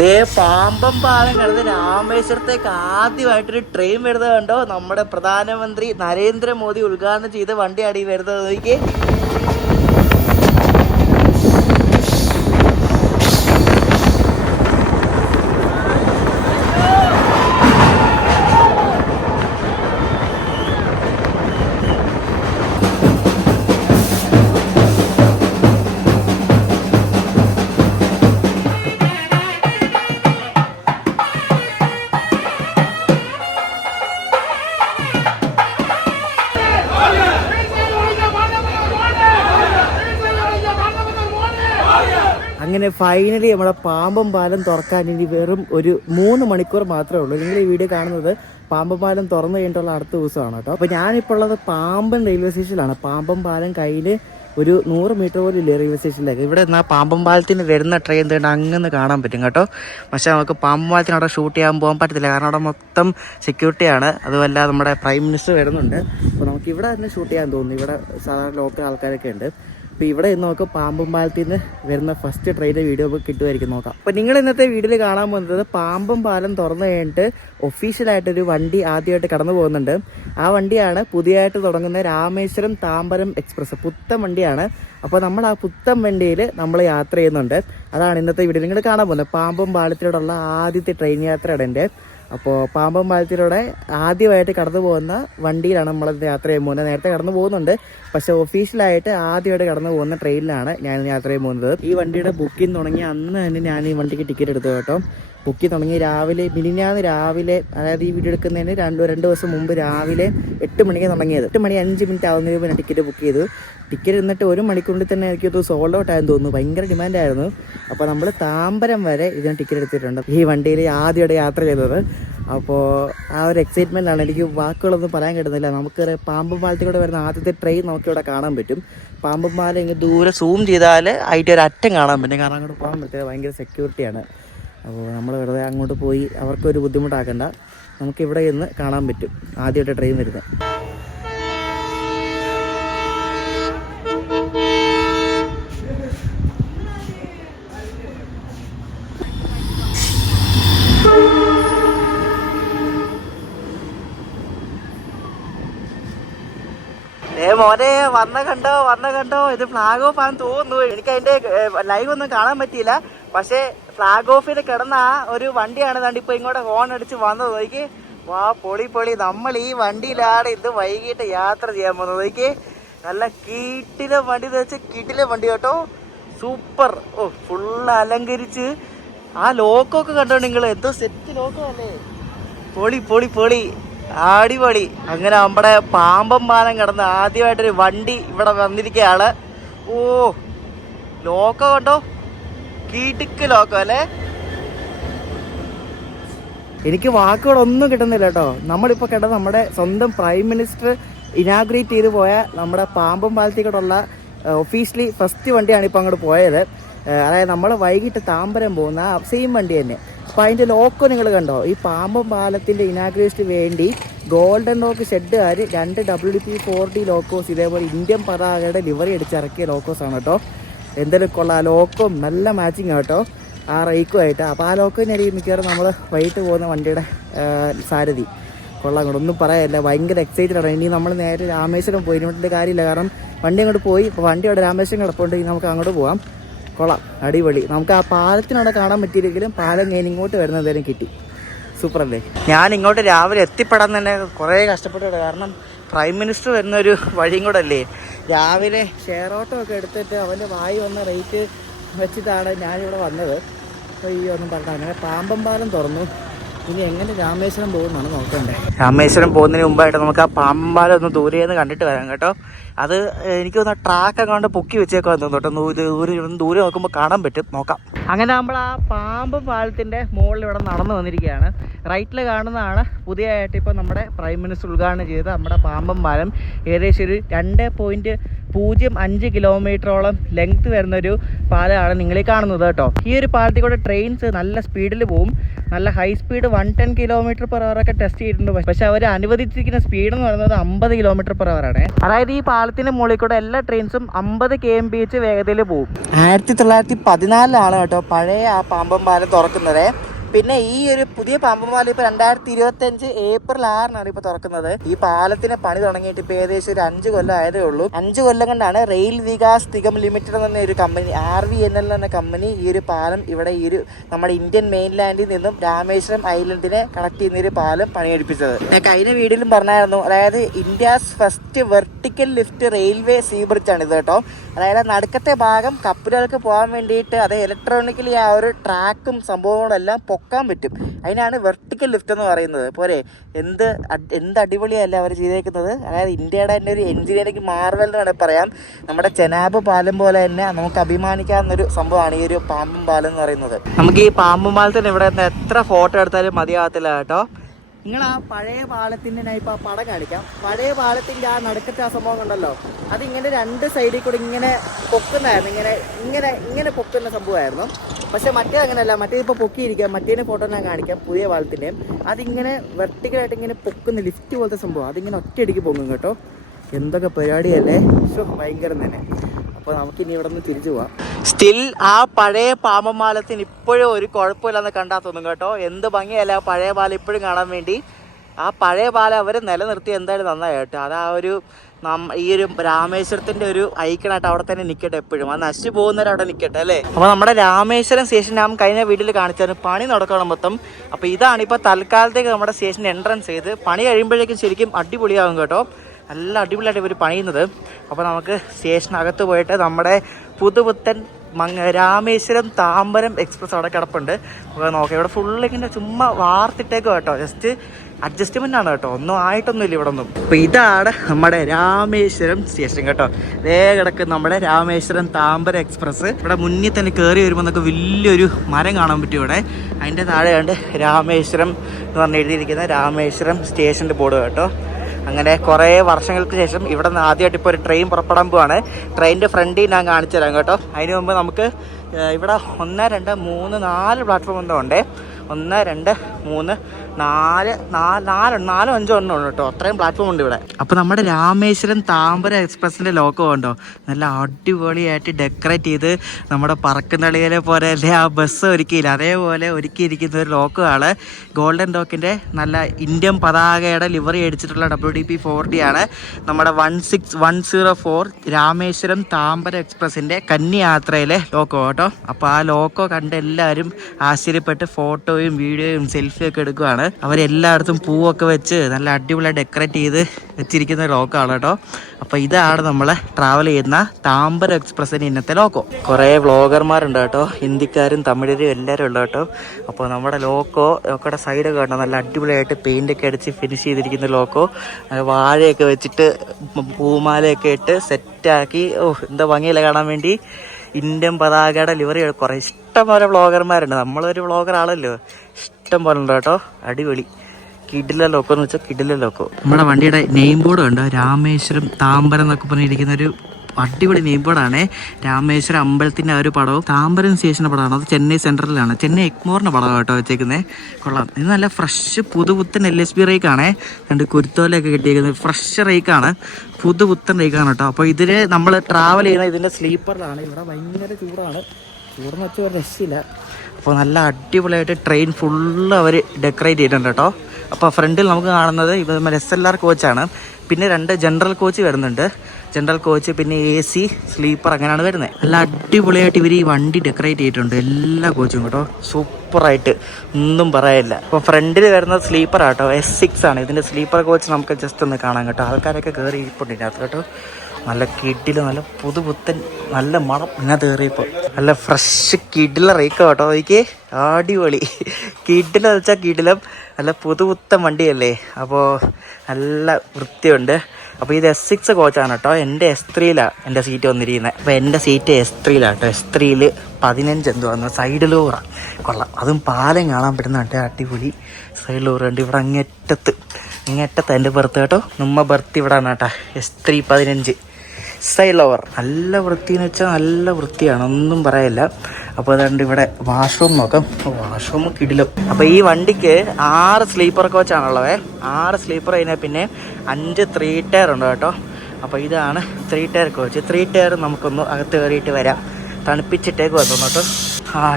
ദേ പാമ്പം പാലം കടന്ന് രാമേശ്വരത്തേക്ക് ആദ്യമായിട്ടൊരു ട്രെയിൻ വരുന്നത് കണ്ടോ. നമ്മുടെ പ്രധാനമന്ത്രി നരേന്ദ്രമോദി ഉദ്ഘാടനം ചെയ്ത വണ്ടിയാണ് ഈ വരുന്നത്. നോക്കിയേ, അങ്ങനെ ഫൈനലി നമ്മുടെ പാമ്പം പാലം തുറക്കാൻ ഇനി വെറും ഒരു 3 മണിക്കൂർ മാത്രമേ ഉള്ളൂ. നിങ്ങൾ ഈ വീഡിയോ കാണുന്നത് പാമ്പം പാലം തുറന്നു കഴിഞ്ഞിട്ടുള്ള അടുത്ത ദിവസമാണ് കേട്ടോ. അപ്പോൾ ഞാനിപ്പോൾ ഉള്ളത് പാമ്പൻ റെയിൽവേ സ്റ്റേഷനിലാണ്. പാമ്പം പാലം കയ്യിൽ ഒരു 100 മീറ്റർ പോലും ഇല്ലേ റെയിൽവേ സ്റ്റേഷനിലേക്ക്. ഇവിടെ നിന്നാൽ പാമ്പം പാലത്തിന് വരുന്ന ട്രെയിൻ തന്നെ അങ്ങനെ കാണാൻ പറ്റും കേട്ടോ. പക്ഷേ നമുക്ക് പാമ്പം പാലത്തിന് അവിടെ ഷൂട്ട് ചെയ്യാൻ പോകാൻ പറ്റത്തില്ല, കാരണം അവിടെ മൊത്തം സെക്യൂരിറ്റിയാണ്. അതുമല്ല നമ്മുടെ പ്രൈം മിനിസ്റ്റർ വരുന്നുണ്ട്. അപ്പോൾ നമുക്ക് ഇവിടെ തന്നെ ഷൂട്ട് ചെയ്യാൻ തോന്നുന്നു. ഇവിടെ സാധാരണ ലോക്കൽ ആൾക്കാരൊക്കെ ഉണ്ട്. അപ്പോൾ ഇവിടെ ഇന്ന് നമുക്ക് പാമ്പം പാലത്തിൽ നിന്ന് വരുന്ന ഫസ്റ്റ് ട്രെയിനിൻ്റെ വീഡിയോ കിട്ടുമായിരിക്കും, നോക്കാം. അപ്പോൾ നിങ്ങൾ ഇന്നത്തെ വീഡിയോയിൽ കാണാൻ പോകുന്നത് പാമ്പം പാലം തുറന്നു കഴിഞ്ഞിട്ട് ഒഫീഷ്യലായിട്ടൊരു വണ്ടി ആദ്യമായിട്ട് കടന്നു പോകുന്നുണ്ട്. ആ വണ്ടിയാണ് പുതിയതായിട്ട് തുടങ്ങുന്ന രാമേശ്വരം താമ്പരം എക്സ്പ്രസ്. പുത്തൻ വണ്ടിയാണ്. അപ്പോൾ നമ്മൾ ആ പുത്തൻ വണ്ടിയിൽ നമ്മൾ യാത്ര ചെയ്യുന്നുണ്ട്. അതാണ് ഇന്നത്തെ വീഡിയോ നിങ്ങൾ കാണാൻ പോകുന്നത്. പാമ്പം പാലത്തിലൂടെയുള്ള ആദ്യത്തെ ട്രെയിൻ യാത്രയാണ് എൻ്റെ. അപ്പോൾ പാമ്പം പാലത്തിലൂടെ ആദ്യമായിട്ട് കടന്നു പോകുന്ന വണ്ടിയിലാണ് നമ്മളത് യാത്ര ചെയ്യാൻ പോകുന്നത്. നേരത്തെ കടന്നു പോകുന്നുണ്ട്, പക്ഷേ ഒഫീഷ്യലായിട്ട് ആദ്യമായിട്ട് കടന്നു പോകുന്ന ട്രെയിനിലാണ് ഞാൻ യാത്ര ചെയ്യാൻ പോകുന്നത്. ഈ വണ്ടിയുടെ ബുക്കിംഗ് തുടങ്ങി അന്ന് തന്നെ ഞാൻ ഈ വണ്ടിക്ക് ടിക്കറ്റ് എടുത്തു കേട്ടോ. ബുക്കിംഗ് തുടങ്ങി മിനിഞ്ഞാന്ന് രാവിലെ, അതായത് ഈ വീഡിയോ എടുക്കുന്നതിന് രണ്ട് ദിവസം മുമ്പ് രാവിലെ 8 മണിക്ക് തുടങ്ങിയത്. 8 മണി 5 മിനിറ്റ് ആവുന്നതിന് മുമ്പ് ഞാൻ ടിക്കറ്റ് ബുക്ക് ചെയ്തു. ടിക്കറ്റ് എന്നിട്ട് 1 മണിക്കൂറിൽ തന്നെ എനിക്കത് സോൾഡ് ഔട്ട് ആയെന്ന് തോന്നുന്നു. ഭയങ്കര ഡിമാൻഡായിരുന്നു. അപ്പോൾ നമ്മൾ താമ്പരം വരെ ഇതിന് ടിക്കറ്റ് എടുത്തിട്ടുണ്ട്, ഈ വണ്ടിയിൽ ആദ്യമായിട്ട് യാത്ര ചെയ്തത്. അപ്പോൾ ആ ഒരു എക്സൈറ്റ്മെൻറ്റാണ്. എനിക്ക് വാക്കുകളൊന്നും പറയാൻ കിട്ടുന്നില്ല. നമുക്ക് പാമ്പം പാലത്തിലൂടെ വരുന്ന ആദ്യത്തെ ട്രെയിൻ നമുക്കിവിടെ കാണാൻ പറ്റും. പാമ്പം പാലം ഇങ്ങനെ ദൂരെ സൂം ചെയ്താൽ അതിൻ്റെ ഒരു അറ്റം കാണാൻ പറ്റും, കാരണം അങ്ങോട്ട് പോകാൻ പറ്റില്ല, ഭയങ്കര സെക്യൂരിറ്റിയാണ്. അപ്പോൾ നമ്മൾ വെറുതെ അങ്ങോട്ട് പോയി അവർക്കൊരു ബുദ്ധിമുട്ടാക്കണ്ട, നമുക്കിവിടെ നിന്ന് കാണാൻ പറ്റും ആദ്യമായിട്ട് ട്രെയിൻ വരുന്നത്. മോനെ വന്ന കണ്ടോ ഇത് ഫ്ലാഗ് ഓഫ് ആണെന്ന് തോന്നുന്നു. എനിക്ക് അതിന്റെ ലൈവ് ഒന്നും കാണാൻ പറ്റിയില്ല. പക്ഷേ ഫ്ലാഗ് ഓഫിൽ കിടന്ന ആ ഒരു വണ്ടിയാണ് കണ്ട് ഇപ്പൊ ഇങ്ങോട്ട് ഹോൺ അടിച്ച് വന്നത്. നോക്കി, വാ പൊളി. നമ്മൾ ഈ വണ്ടിയിലാണ് ഇത് വൈകിട്ട് യാത്ര ചെയ്യാൻ പോകുന്നത്. നോക്കി, നല്ല കിടിലൻ വണ്ടി വെച്ച് കിടിലൻ വണ്ടി കേട്ടോ, സൂപ്പർ. ഓ, ഫുള്ള് അലങ്കരിച്ച് ആ ലോക്കൊക്കെ കണ്ടോ നിങ്ങൾ, എന്തോ സെറ്റ് ലോക്കോ അല്ലേ, പൊളി അടിപൊളി. അങ്ങനെ നമ്മുടെ പാമ്പം പാലം കിടന്ന് ആദ്യമായിട്ടൊരു വണ്ടി ഇവിടെ വന്നിരിക്കുകയാണ്. ഓ, ലോക്കോ കണ്ടോ, കിടുക്ക് ലോക്കോ അല്ലേ. എനിക്ക് വാക്കുകളൊന്നും കിട്ടുന്നില്ല കേട്ടോ. നമ്മളിപ്പോൾ കേട്ടത് നമ്മുടെ സ്വന്തം പ്രൈം മിനിസ്റ്റർ ഇനാഗ്രേറ്റ് ചെയ്ത് പോയ നമ്മുടെ പാമ്പം പാലത്തേക്കുള്ള ഒഫീഷ്യലി ഫസ്റ്റ് വണ്ടിയാണ് ഇപ്പോൾ അങ്ങോട്ട് പോയത്. അതായത് നമ്മൾ വൈകിട്ട് താമ്പരം പോകുന്ന സെയിം വണ്ടി തന്നെ. അപ്പോൾ അതിൻ്റെ ലോക്കോ നിങ്ങൾ കണ്ടോ, ഈ പാമ്പം പാലത്തിൻ്റെ ഇനാഗ്രേഷന് വേണ്ടി ഗോൾഡൻ ലോക്ക് ഷെഡുകാർ 2 WP-4D ലോക്കോസ് ഇതേപോലെ ഇന്ത്യൻ പതാകയുടെ ലിവറി അടിച്ചിറക്കിയ ലോക്കോസാണ് കേട്ടോ. എന്തെങ്കിലും കൊള്ളാം, ആ ലോക്കും നല്ല മാച്ചിങ് കേട്ടോ ആ റൈക്കുമായിട്ട്. അപ്പോൾ ആ ലോക്കോ തന്നെയായിരിക്കും മിക്കവാറും നമ്മൾ വൈകിട്ട് പോകുന്ന വണ്ടിയുടെ സാരഥി. കൊള്ളാം, അങ്ങോട്ട് ഒന്നും പറയാനില്ല, ഭയങ്കര എക്സൈറ്റഡ് ആണ്. ഇനി നമ്മൾ നേരെ രാമേശ്വരം പോയി, ഇങ്ങോട്ട് കാര്യമില്ല, കാരണം വണ്ടി അങ്ങോട്ട് പോയി. ഇപ്പോൾ വണ്ടി അവിടെ രാമേശ്വരം കിടപ്പുണ്ട്, ഇനി നമുക്ക് അങ്ങോട്ട് പോകാം. കൊള്ളാം, അടിപൊളി. നമുക്ക് ആ പാലത്തിനവിടെ കാണാൻ പറ്റിയില്ലെങ്കിലും പാലം കഴിഞ്ഞ് ഇങ്ങോട്ട് വരുന്ന എന്തായാലും കിട്ടി, സൂപ്പർ അല്ലേ. ഞാൻ ഇങ്ങോട്ട് രാവിലെ എത്തിപ്പെടാൻ തന്നെ കുറേ കഷ്ടപ്പെട്ടിട്ടുണ്ട്, കാരണം പ്രൈം മിനിസ്റ്റർ വരുന്നൊരു വഴിയും കൂടെ അല്ലേ. രാവിലെ ഷെയർ ഓട്ടോ ഒക്കെ എടുത്തിട്ട് അവൻ്റെ വായി വന്ന റേറ്റ് വെച്ചിട്ടാണ് ഞാനിവിടെ വന്നത്. അപ്പോൾ ഈ ഒന്നും പറഞ്ഞാൽ അങ്ങനെ പാമ്പം പാലം തുറന്നു. ഇനി എങ്ങനെ രാമേശ്വരം പോകുന്നതാണ് നോക്കണ്ടേ. രാമേശ്വരം പോകുന്നതിന് മുമ്പായിട്ട് നമുക്ക് ആ പാമ്പം പാലം ഒന്ന് ദൂരെ നിന്ന് കണ്ടിട്ട് വരാം കേട്ടോ. അത് എനിക്ക് തോന്നുന്ന ട്രാക്ക് അങ്ങോട്ട് പൊക്കി വെച്ചേക്കാൻ തോന്നുന്നു കേട്ടോ. ദൂരെ നോക്കുമ്പോൾ കാണാൻ പറ്റും, നോക്കാം. അങ്ങനെ നമ്മൾ ആ പാമ്പം പാലത്തിൻ്റെ മുകളിൽ ഇവിടെ നടന്നു വന്നിരിക്കുകയാണ്. റൈറ്റിൽ കാണുന്നതാണ് പുതിയതായിട്ട് ഇപ്പോൾ നമ്മുടെ പ്രൈം മിനിസ്റ്റർ ഉദ്ഘാടനം ചെയ്ത നമ്മുടെ പാമ്പൻ പാലം. ഏകദേശം ഒരു 2.05 കിലോമീറ്ററോളം ലെങ്ത് വരുന്നൊരു പാലമാണ് നിങ്ങളീ കാണുന്നത് കേട്ടോ. ഈ ഒരു പാലത്തിൽ കൂടെ ട്രെയിൻസ് നല്ല സ്പീഡിൽ പോവും. നല്ല ഹൈ സ്പീഡ് 110 km/h ഒക്കെ ടെസ്റ്റ് ചെയ്തിട്ടുണ്ട്. പക്ഷെ അവർ അനുവദിച്ചിരിക്കുന്ന സ്പീഡ് എന്ന് പറയുന്നത് 50 km/h ആണ്. അതായത് ഈ പാലത്തിന് മുകളിൽ കൂടെ എല്ലാ ട്രെയിൻസും 50 kmph വേഗതയിൽ പോകും. 1914 കേട്ടോ പഴയ ആ പാമ്പൻ പാലം തുറക്കുന്നത്. പിന്നെ ഈ ഒരു പുതിയ പാമ്പൻ പാലം ഇപ്പോൾ 2025 ഏപ്രിൽ 6 ഇപ്പോൾ തുറക്കുന്നത്. ഈ പാലത്തിന് പണി തുടങ്ങിയിട്ട് ഇപ്പോൾ ഏകദേശം ഒരു 5 കൊല്ലം ആയതേ ഉള്ളൂ. 5 കൊല്ലം കൊണ്ടാണ് റെയിൽ വികാസ് നിഗം ലിമിറ്റഡ് എന്ന ഒരു കമ്പനി, RVNL എന്ന കമ്പനി ഈ ഒരു പാലം ഇവിടെ ഈ ഒരു നമ്മുടെ ഇന്ത്യൻ മെയിൻലാൻഡിൽ നിന്നും രാമേശ്വരം ഐലൻഡിനെ കണക്ട് ചെയ്യുന്ന ഒരു പാലം പണിയെടുപ്പിച്ചത്. ഞാൻ കഴിഞ്ഞ വീഡിയോയിലും പറഞ്ഞായിരുന്നു. അതായത് India's first vertical lift railway sea ബ്രിഡ്ജാണ് ഇത് കേട്ടോ. അതായത് നടുക്കത്തെ ഭാഗം കപ്പലുകൾക്ക് പോകാൻ വേണ്ടിയിട്ട് അത് ഇലക്ട്രോണിക്കലി ആ ഒരു ട്രാക്കും സംഭവങ്ങളെല്ലാം പൊക്കാൻ പറ്റും. അതിനാണ് വെർട്ടിക്കൽ ലിഫ്റ്റ് എന്ന് പറയുന്നത്. പോരെ, എന്ത് അടിപൊളിയല്ല അവർ ചെയ്തേക്കുന്നത്. അതായത് ഇന്ത്യയുടെ തന്നെ ഒരു എഞ്ചിനീയറിംഗ് മാർവൽ എന്ന് വേണമെങ്കിൽ പറയാം. നമ്മുടെ ചെനാബ് പാലം പോലെ തന്നെ നമുക്ക് അഭിമാനിക്കാവുന്നൊരു സംഭവമാണ് ഈ ഒരു പാമ്പൻ പാലം എന്ന് പറയുന്നത്. നമുക്ക് ഈ പാമ്പൻ പാലത്തിന് ഇവിടെ നിന്ന് എത്ര ഫോട്ടോ എടുത്താലും മതിയാകത്തില്ല കേട്ടോ. നിങ്ങൾ ആ പഴയ പാലത്തിൻ്റെ ഞാൻ ഇപ്പോൾ ആ പടം കാണിക്കാം. പഴയ പാലത്തിൻ്റെ ആ നടുക്കത്തെ ആ സംഭവം കണ്ടല്ലോ, അതിങ്ങനെ 2 സൈഡിൽ കൂടി ഇങ്ങനെ പൊക്കുന്നതായിരുന്നു. ഇങ്ങനെ പൊക്കുന്ന സംഭവമായിരുന്നു. പക്ഷെ മറ്റേ അങ്ങനെയല്ല. മറ്റേ ഇപ്പോൾ പൊക്കിയിരിക്കാം. മറ്റേതിൻ്റെ ഫോട്ടോ ഞാൻ കാണിക്കാം. പുതിയ പാലത്തിൻ്റെയും അതിങ്ങനെ വെർട്ടിക്കലായിട്ട് ഇങ്ങനെ പൊക്കുന്ന ലിഫ്റ്റ് പോലത്തെ സംഭവം. അതിങ്ങനെ ഒറ്റയടിക്ക് പൊങ്ങും കേട്ടോ. എന്തൊക്കെ പരിപാടിയല്ലേ, ഭയങ്കരം തന്നെ. അപ്പോൾ നമുക്കിനി ഇവിടെ നിന്ന് തിരിച്ചു പോവാം. സ്റ്റിൽ ആ പഴയ പാമ്പൻ പാലത്തിന് ഇപ്പോഴും ഒരു കുഴപ്പമില്ലെന്ന് കണ്ടാൽ തോന്നും കേട്ടോ. എന്ത് ഭംഗിയല്ല ആ പഴയ പാലം ഇപ്പോഴും കാണാൻ വേണ്ടി. ആ പഴയ പാലം അവർ നിലനിർത്തി എന്തായാലും നന്നായി കേട്ടോ. അത് ആ ഒരു ഈ ഒരു രാമേശ്വരത്തിൻ്റെ ഒരു ഐക്കണായിട്ട് അവിടെ തന്നെ നിൽക്കട്ടെ എപ്പോഴും. ആ നശിച്ചു പോകുന്നവരവിടെ നിൽക്കട്ടെ അല്ലേ. അപ്പോൾ നമ്മുടെ രാമേശ്വരം സ്റ്റേഷൻ ഞാൻ കഴിഞ്ഞ വീട്ടിൽ കാണിച്ചാൽ പണി നടക്കണം മൊത്തം. അപ്പോൾ ഇതാണ് ഇപ്പോൾ തൽക്കാലത്തേക്ക് നമ്മുടെ സ്റ്റേഷൻ്റെ എൻട്രൻസ് ചെയ്ത്. പണി കഴിയുമ്പോഴേക്കും ശരിക്കും അടിപൊളിയാകും കേട്ടോ. നല്ല അടിപൊളിയായിട്ട് ഇവർ പണിയുന്നത്. അപ്പോൾ നമുക്ക് സ്റ്റേഷനകത്ത് പോയിട്ട് നമ്മുടെ പുതുപുത്തൻ രാമേശ്വരം താമ്പരം എക്സ്പ്രസ് അവിടെ കിടപ്പുണ്ട്. അപ്പോൾ നോക്കാം. ഇവിടെ ഫുള്ളിങ്ങനെ ചുമ്മാ വാർത്തിട്ടേക്കും കേട്ടോ. ജസ്റ്റ് അഡ്ജസ്റ്റ്മെൻ്റ് ആണ് കേട്ടോ, ഒന്നും ആയിട്ടൊന്നുമില്ല ഇവിടെ ഒന്നും. അപ്പോൾ ഇതാണ് നമ്മുടെ രാമേശ്വരം സ്റ്റേഷൻ കേട്ടോ. ഇതേ കിടക്കുന്ന നമ്മുടെ രാമേശ്വരം താമ്പരം എക്സ്പ്രസ്. ഇവിടെ മുന്നിൽ തന്നെ കയറി വരുമ്പോൾ നമുക്ക് വലിയൊരു മരം കാണാൻ പറ്റും ഇവിടെ. അതിൻ്റെ താഴെ കണ്ട് രാമേശ്വരം എന്ന് പറഞ്ഞ് എഴുതിയിരിക്കുന്ന രാമേശ്വരം സ്റ്റേഷൻ്റെ ബോർഡ് കേട്ടോ. അങ്ങനെ കുറേ വർഷങ്ങൾക്ക് ശേഷം ഇവിടെ നിന്ന് ആദ്യമായിട്ട് ഇപ്പോൾ ഒരു ട്രെയിൻ പുറപ്പെടാൻ പോവാണ്. ട്രെയിനിൻ്റെ ഫ്രണ്ടിൽ ഞാൻ കാണിച്ചു തരാം കേട്ടോ. അതിന് മുമ്പ് നമുക്ക് ഇവിടെ 1, 2, 3, 4 പ്ലാറ്റ്ഫോം എന്തോ ഉണ്ട്. 1, 2, 3, 4, 5 ഉണ്ട് കേട്ടോ. അത്രയും പ്ലാറ്റ്ഫോം ഉണ്ട് ഇവിടെ. അപ്പോൾ നമ്മുടെ രാമേശ്വരം താമ്പരം എക്സ്പ്രസിൻ്റെ ലോഗോ ഉണ്ടോ, നല്ല അടിപൊളിയായിട്ട് ഡെക്കറേറ്റ് ചെയ്ത് നമ്മുടെ പറക്കുന്നളിയിലെ പോലെ അല്ലേ ആ ബസ് ഒരുക്കിയില്ല, അതേപോലെ ഒരുക്കിയിരിക്കുന്ന ഒരു ലോഗോ ആണ്. ഗോൾഡൻ ഡോക്കിൻ്റെ നല്ല ഇന്ത്യൻ പതാകയുടെ ലിവറി അടിച്ചിട്ടുള്ള WDP 4D ആണ് നമ്മുടെ 16104 രാമേശ്വരം താമ്പരം എക്സ്പ്രസിൻ്റെ കന്യായാത്രയിലെ ലോഗോ കേട്ടോ. അപ്പോൾ ആ ലോഗോ കണ്ട് എല്ലാവരും ആശ്ചര്യപ്പെട്ട് ഫോട്ടോയും വീഡിയോയും സെൽഫിയൊക്കെ എടുക്കുകയാണ്. അവരെല്ലായിടത്തും പൂവൊക്കെ വെച്ച് നല്ല അടിപൊളിയായി ഡെക്കറേറ്റ് ചെയ്ത് വെച്ചിരിക്കുന്ന ലോഗോയാണ് കേട്ടോ. അപ്പോൾ ഇതാണ് നമ്മൾ ട്രാവൽ ചെയ്യുന്ന താമ്പരം എക്സ്പ്രസിന് ഇന്നത്തെ ലോഗോ. കുറേ വ്ളോഗർമാരുണ്ട് കേട്ടോ, ഹിന്ദിക്കാരും തമിഴരും എല്ലാവരും ഉണ്ട് കേട്ടോ. അപ്പോൾ നമ്മുടെ ലോഗോയുടെ സൈഡൊക്കെ കണ്ടോ, നല്ല അടിപൊളിയായിട്ട് പെയിൻ്റൊക്കെ അടിച്ച് ഫിനിഷ് ചെയ്തിരിക്കുന്ന ലോഗോ. വാഴയൊക്കെ വെച്ചിട്ട് പൂമാലയൊക്കെ ഇട്ട് സെറ്റാക്കി. എന്താ ഭംഗിയില്ല കാണാൻ വേണ്ടി. ഇന്ത്യൻ പതാകയുടെ ലിവറി കുറേ ഇഷ്ടം പോലെ വ്ളോഗർമാരുണ്ട്. നമ്മളൊരു വ്ളോഗറാണല്ലോ, ഇഷ്ടം പോലെ ഉണ്ട് കേട്ടോ. അടിപൊളി കിടില ലോക്കോ എന്ന് വെച്ചാൽ കിടില ലോക്കോ. നമ്മുടെ വണ്ടിയുടെ നെയിം ബോർഡ് ഉണ്ട്, രാമേശ്വരം താമ്പരം എന്നൊക്കെ പറഞ്ഞിരിക്കുന്ന ഒരു അടിപൊളി നെയിം ബോർഡാണ്. രാമേശ്വരം അമ്പലത്തിൻ്റെ ആ ഒരു പടവും താമ്പരം സ്റ്റേഷൻ്റെ പടമാണ്. അത് ചെന്നൈ സെൻട്രലിലാണ്, ചെന്നൈ എഗ്മോറിൻ്റെ പടം കേട്ടോ വെച്ചേക്കുന്നത്. കൊള്ളാം. ഇത് നല്ല ഫ്രഷ് പുതുപുത്തൻ LSB റേക്കാണ്. രണ്ട് കുരുത്തോലൊക്കെ കിട്ടിയിരിക്കുന്നത് ഫ്രഷ് റേക്കാണ്, പുതുപുത്തൻ റേക്കാണ് കേട്ടോ. അപ്പോൾ ഇതിൽ നമ്മൾ ട്രാവൽ ചെയ്യുന്നത് ഇതിൻ്റെ സ്ലീപ്പറിലാണ്. ഇവിടെ ഭയങ്കര ചൂടാണ്, ചൂടെന്ന് വെച്ചാൽ ഒരു രക്ഷയില്ല. അപ്പോൾ നല്ല അടിപൊളിയായിട്ട് ട്രെയിൻ ഫുള്ള് അവർ ഡെക്കറേറ്റ് ചെയ്തിട്ടുണ്ട് കേട്ടോ. അപ്പോൾ ഫ്രണ്ടിൽ നമുക്ക് കാണുന്നത് ഇത് SLR കോച്ചാണ്. പിന്നെ 2 ജനറൽ കോച്ച് വരുന്നുണ്ട്. ജനറൽ കോച്ച് പിന്നെ AC സ്ലീപ്പർ അങ്ങനെയാണ് വരുന്നത്. നല്ല അടിപൊളിയായിട്ട് ഇവർ ഈ വണ്ടി ഡെക്കറേറ്റ് ചെയ്തിട്ടുണ്ട് എല്ലാ കോച്ചും കേട്ടോ. സൂപ്പറായിട്ട്, ഒന്നും പറയാനില്ല. അപ്പോൾ ഫ്രണ്ടിൽ വരുന്നത് സ്ലീപ്പർ ആട്ടോ, S6 ആണ്. ഇതിൻ്റെ സ്ലീപ്പർ കോച്ച് നമുക്ക് ജസ്റ്റ് ഒന്ന് കാണാം കേട്ടോ. ആൾക്കാരൊക്കെ കയറി ഇരിപ്പുണ്ട് ഇതിനകത്ത് കേട്ടോ. നല്ല കിടില്, നല്ല പുതുപുത്തൻ, നല്ല മണം ഇതിനകത്ത് കയറിയപ്പോൾ. നല്ല ഫ്രഷ് കിടില റേക്കോ കേട്ടോ. എനിക്ക് അടിപൊളി കിടിലെന്ന് വെച്ചാൽ കിടിലം. നല്ല പുതുപുത്തൻ വണ്ടിയല്ലേ, അപ്പോൾ നല്ല വൃത്തിയുണ്ട്. അപ്പോൾ ഇത് S6 കോച്ചാണ് കേട്ടോ. എൻ്റെ S3യിലാണ് എൻ്റെ സീറ്റ് വന്നിരിക്കുന്നത്. അപ്പോൾ എൻ്റെ സീറ്റ് S3യിലാണ് കേട്ടോ. S3യിൽ 15 എന്തോ വന്നു. സൈഡ് ലോറാണ്, കൊള്ളാം. അതും പാലം കാണാൻ പറ്റുന്ന കേട്ടോ, അടിപൊളി സൈഡ് ലോറ് ഉണ്ട്. ഇവിടെ അങ്ങേറ്റത്ത് എൻ്റെ ബർത്ത് കേട്ടോ. നമ്മ ബർത്ത് ഇവിടെ ആണ് കേട്ടോ. S3 15 side lower. നല്ല വൃത്തിയെന്ന് വെച്ചാൽ നല്ല വൃത്തിയാണ്, ഒന്നും പറയില്ല. അപ്പോൾ അതുകൊണ്ട് ഇവിടെ വാഷ്റൂം നോക്കാം. വാഷ്റൂം കിടിലും. അപ്പോൾ ഈ വണ്ടിക്ക് 6 സ്ലീപ്പർ കോച്ചാണുള്ളത്. 6 സ്ലീപ്പർ കഴിഞ്ഞാൽ പിന്നെ 5 3 ടയർ ഉണ്ട് കേട്ടോ. അപ്പോൾ ഇതാണ് 3 ടയർ കോച്ച്. 3 ടയർ നമുക്കൊന്ന് അകത്ത് കയറിയിട്ട് വരാം. തണുപ്പിച്ചിട്ടേക്ക് വന്നു കേട്ടോ.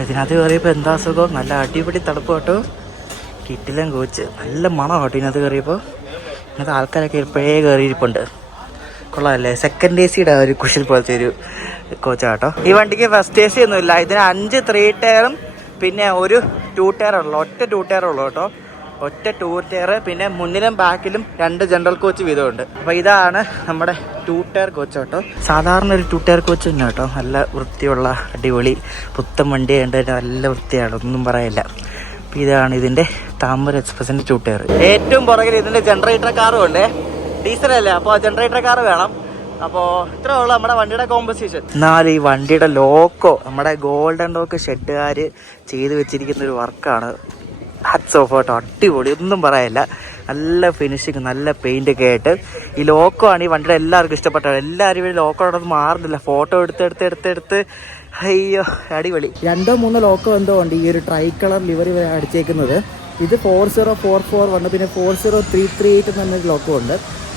ഇതിനകത്ത് കയറിയപ്പോൾ എന്താ സുഖം, നല്ല അടിപൊളി തണുപ്പ് കേട്ടോ. കിട്ടിലും കോച്ച്, നല്ല മണം കേട്ടോ ഇതിനകത്ത് കയറിയപ്പോൾ. ഇന്നത്തെ ആൾക്കാരൊക്കെ ഇപ്പോഴേ കയറിയിരിപ്പുണ്ട്. കൊള്ളാമല്ലേ? സെക്കൻഡ് AC യുടെ ഒരു കുഷിൽ പോലത്തെ ഒരു കോച്ചാട്ടോ. ഈ വണ്ടിക്ക് ഫസ്റ്റ് AC ഒന്നുമില്ല. ഇതിന് 5 3 ടയറും പിന്നെ ഒരു 2 ടയർ ഉള്ളു. ഒറ്റ 2 ടയർ ഉള്ളു കേട്ടോ. ഒറ്റ 2 ടയർ. പിന്നെ മുന്നിലും ബാക്കിലും 2 ജനറൽ കോച്ച് വീതമുണ്ട്. അപ്പോൾ ഇതാണ് നമ്മുടെ 2 ടയർ കോച്ച് കേട്ടോ. സാധാരണ ഒരു 2 ടയർ കോച്ച് തന്നെ കേട്ടോ. നല്ല വൃത്തിയുള്ള അടിപൊളി പുത്തൻ വണ്ടി ഉണ്ട്. നല്ല വൃത്തിയാണ്, ഒന്നും പറയില്ല. അപ്പോൾ ഇതാണ് ഇതിൻ്റെ താമര എക്സ്പ്രസിൻ്റെ 2 ടയർ. ഏറ്റവും പുറകിൽ ഇതിൻ്റെ ജനറേറ്റർ കാറും ഉണ്ട്. ഡീസലല്ലേ, അപ്പോൾ ജനറേറ്റർ കാർ വേണം. അപ്പോൾ ഇത്രേ ഉള്ളൂ നമ്മുടെ വണ്ടിയുടെ കോമ്പസിഷൻ. എന്നാലും ഈ വണ്ടിയുടെ ലോക്കോ നമ്മുടെ ഗോൾഡൻ ലോക്ക് ഷെഡുകാർ ചെയ്ത് വെച്ചിരിക്കുന്ന ഒരു വർക്കാണ്. ഹാറ്റ്സ് ഓഫ് കേട്ടോ, അടിപൊളി, ഒന്നും പറയില്ല. നല്ല ഫിനിഷിങ്, നല്ല പെയിന്റ് ഒക്കെ ആയിട്ട്. ഈ ലോക്കോ ആണ് ഈ വണ്ടിയുടെ എല്ലാവർക്കും ഇഷ്ടപ്പെട്ടത്. എല്ലാവരും ഈ ലോക്കോടെ മാറുന്നില്ല. ഫോട്ടോ എടുത്ത് അയ്യോ അടിപൊളി. 2 3 ലോക്കോ എന്തോ ഉണ്ട് ഈ ഒരു ട്രൈ കളർ ലിവറി അടിച്ചേക്കുന്നത്. ഇത് 4044 പിന്നെ 40338 എന്ന് പറഞ്ഞൊരു ലോക്കോ ഉണ്ട്.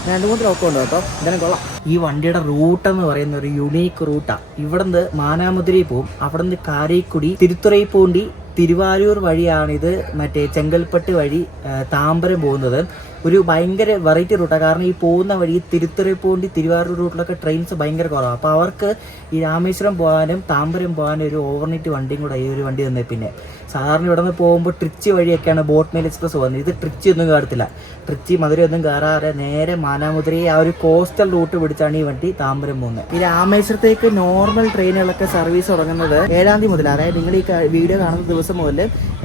2 3 ലോക്കോ ഉണ്ട് കേട്ടോ. ഇതിനെ കൊള്ളാം. ഈ വണ്ടിയുടെ റൂട്ട് എന്ന് പറയുന്ന ഒരു യുണീക്ക് റൂട്ടാണ്. ഇവിടുന്ന് മാനാമധുരൈ പോവും, അവിടെ നിന്ന് കാരൈക്കുടി, തിരുത്തുറൈപ്പൂണ്ടി, തിരുവാരൂർ വഴിയാണിത് മറ്റേ ചെങ്കൽപ്പെട്ട് വഴി താമ്പരം പോകുന്നത്. ഒരു ഭയങ്കര വെറൈറ്റി റൂട്ടാണ്. കാരണം ഈ പോകുന്ന വഴി തിരുത്തുറൈപ്പൂണ്ടി തിരുവാരൂർ റൂട്ടിലൊക്കെ ട്രെയിൻസ് ഭയങ്കര കുറവാണ്. അപ്പോൾ അവർക്ക് ഈ രാമേശ്വരം പോകാനും താമ്പരം പോകാനും ഒരു ഓവർനൈറ്റ് വണ്ടിയും കൂടെ ഈ ഒരു വണ്ടി തന്നെ. പിന്നെ സാധാരണ ഇവിടെ നിന്ന് പോകുമ്പോൾ ട്രിച്ചി വഴിയൊക്കെയാണ് ബോട്ട് മെയിൽ എക്സ്പ്രസ് പോകുന്നത്. ഇത് ട്രിച്ചി ഒന്നും കയറത്തില്ല. ട്രിച്ചി മധുര ഒന്നും കയറാതെ നേരെ മാനാമധുരൈ ആ ഒരു കോസ്റ്റൽ റൂട്ട് പിടിച്ചാണ് ഈ വണ്ടി താമ്പരം പോകുന്നത്. ഈ രാമേശ്വരത്തേക്ക് നോർമൽ ട്രെയിനുകളൊക്കെ സർവീസ് തുടങ്ങുന്നത് 7-ാം തീയതി മുതൽ. അതായത് നിങ്ങൾ ഈ വീഡിയോ കാണുന്ന ദിവസം മുതൽ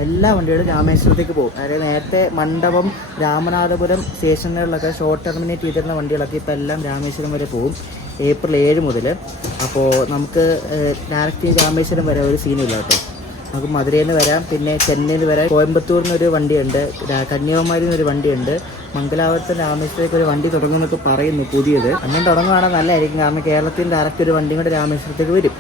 എല്ലാ വണ്ടികളും രാമേശ്വരത്തേക്ക് പോകും. അതായത് നേരത്തെ മണ്ഡപം, രാമനാഥപുരം സ്റ്റേഷനുകളിലൊക്കെ ഷോർട്ട് ടെർമിനേറ്റ് ചെയ്തിരുന്ന വണ്ടികളൊക്കെ ഇപ്പം എല്ലാം രാമേശ്വരം വരെ പോകും ഏപ്രിൽ 7 മുതൽ. അപ്പോൾ നമുക്ക് ഡയറക്റ്റ് രാമേശ്വരം വരെ ഒരു സീനില്ല കേട്ടോ. നമുക്ക് മധുരയിൽ നിന്ന് വരാം, പിന്നെ ചെന്നൈയിൽ വരാം, കോയമ്പത്തൂരിൽ നിന്നൊരു വണ്ടിയുണ്ട്, കന്യാകുമാരിയിൽ നിന്നൊരു വണ്ടിയുണ്ട്, മംഗലാപുരത്ത് രാമേശ്വരത്തേക്ക് ഒരു വണ്ടി തുടങ്ങുമെന്നൊക്കെ പറയുന്നു പുതിയത്. അങ്ങനെ തുടങ്ങുകയാണെങ്കിൽ നല്ലതായിരിക്കും. കാരണം കേരളത്തിൽ ഡയറക്റ്റ് ഒരു വണ്ടിയും കൂടെ രാമേശ്വരത്തേക്ക് വരും.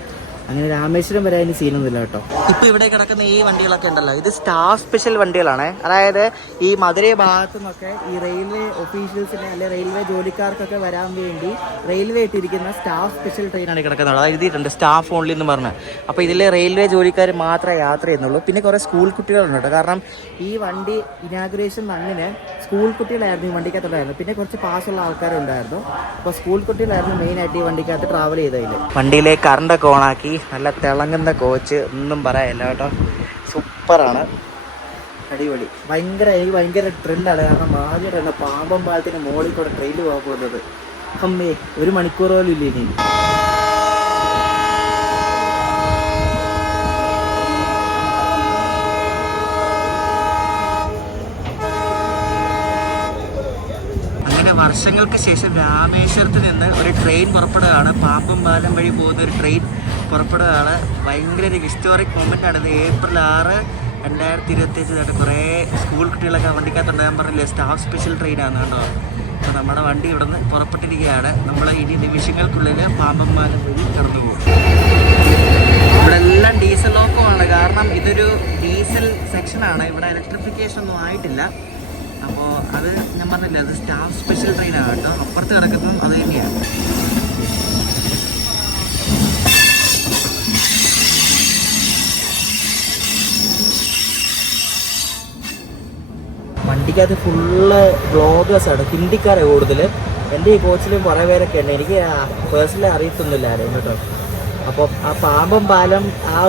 അങ്ങനെ രാമേശ്വരം വരെ അതിന് സീനൊന്നുമില്ല കേട്ടോ. ഇപ്പൊ ഇവിടെ കിടക്കുന്ന ഈ വണ്ടികളൊക്കെ ഉണ്ടല്ലോ, ഇത് സ്റ്റാഫ് സ്പെഷ്യൽ വണ്ടികളാണ്. അതായത് ഈ മധുരൈ ഭാഗത്തു നിന്നൊക്കെ ഈ റെയിൽവേ ഒഫീഷ്യൽസിന് അല്ലെ റെയിൽവേ ജോലിക്കാർക്കൊക്കെ വരാൻ വേണ്ടി റെയിൽവേ ഇട്ടിരിക്കുന്ന സ്റ്റാഫ് സ്പെഷ്യൽ ട്രെയിനാണ് കിടക്കുന്നത്. അതായത് എഴുതിയിട്ടുണ്ട് സ്റ്റാഫ് ഓൺലി എന്ന് പറഞ്ഞ്. അപ്പോൾ ഇതിൽ റെയിൽവേ ജോലിക്കാർ മാത്രമേ യാത്ര ചെയ്യുന്നുള്ളൂ. പിന്നെ കുറേ സ്കൂൾ കുട്ടികളുണ്ട് കേട്ടോ. കാരണം ഈ വണ്ടി ഇനാഗുറേഷൻ അന്നിന് സ്കൂൾ കുട്ടികളായിരുന്നു ഈ വണ്ടിക്കകത്തുണ്ടായിരുന്നു. പിന്നെ കുറച്ച് പാസ്സുള്ള ആൾക്കാരുണ്ടായിരുന്നു. അപ്പോൾ സ്കൂൾ കുട്ടികളായിരുന്നു മെയിനായിട്ട് ഈ വണ്ടിക്കകത്ത് ട്രാവൽ ചെയ്തതിൽ. വണ്ടിയിലെ കറണ്ടൊക്കെ ഓണാക്കി നല്ല തിളങ്ങുന്ന കോച്ച്, ഒന്നും പറയാനില്ല കേട്ടോ. സൂപ്പറാണ്, അടിപൊളി. എനിക്ക് ഭയങ്കര ട്രെൻഡാണ്. കാരണം ആദ്യമായിട്ടാണ് പാമ്പം പാലത്തിന് മുകളിൽ കൂടെ ട്രെയിൻ പോകാൻ പോകുന്നത്. അമ്മേ, 1 മണിക്കൂർ പോലും ഇല്ല ഇനി. വർഷങ്ങൾക്ക് ശേഷം രാമേശ്വരത്ത് നിന്ന് ഒരു ട്രെയിൻ പുറപ്പെടുകയാണ്. പാമ്പം പാലം വഴി പോകുന്ന ഒരു ട്രെയിൻ പുറപ്പെടുകയാണ്. ഭയങ്കര ഒരു ഹിസ്റ്റോറിക് മൊമെൻ്റ് ആണ്. ഇത് ഏപ്രിൽ 6, 2025 കുറേ സ്കൂൾ കുട്ടികളൊക്കെ വണ്ടിക്കകത്തുണ്ട്. ഞാൻ പറഞ്ഞില്ലേ സ്റ്റാഫ് സ്പെഷ്യൽ ട്രെയിനാണ് കേട്ടോ. അപ്പോൾ നമ്മുടെ വണ്ടി ഇവിടെ നിന്ന് പുറപ്പെട്ടിരിക്കുകയാണ്. നമ്മൾ ഇനി നിമിഷങ്ങൾക്കുള്ളിൽ പാമ്പം പാലം വഴി കടന്നു പോകും. ഇവിടെ എല്ലാം ഡീസൽ ലോക്കമാണ്. കാരണം ഇതൊരു ഡീസൽ സെക്ഷനാണ്. ഇവിടെ ഇലക്ട്രിഫിക്കേഷൻ ഒന്നും ആയിട്ടില്ല. അപ്പോൾ അത് ഞാൻ പറഞ്ഞില്ല, അത് സ്റ്റാഫ് സ്പെഷ്യൽ ട്രെയിനാണ് കേട്ടോ. അപ്പുറത്ത് കിടക്കുന്നതും അത് തന്നെയാണ്. വണ്ടിക്കകത്ത് ഫുള്ള് ബ്ലോഗേഴ്സാണ്, ഹിന്ദിക്കാരെ കൂടുതൽ. എൻ്റെ ഈ കോച്ചിലും കുറേ പേരൊക്കെ ഉണ്ട്. എനിക്ക് പേഴ്സണലി അറിയത്തൊന്നുമില്ലായിരുന്നു കേട്ടോ. അപ്പോൾ ആ പാമ്പം പാലം ആ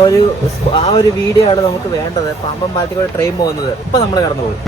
ഒരു വീഡിയോ ആണ് നമുക്ക് വേണ്ടത്. പാമ്പം പാലത്തിൽ കൂടെ ട്രെയിൻ പോകുന്നത്. ഇപ്പം നമ്മൾ കടന്നു പോകും.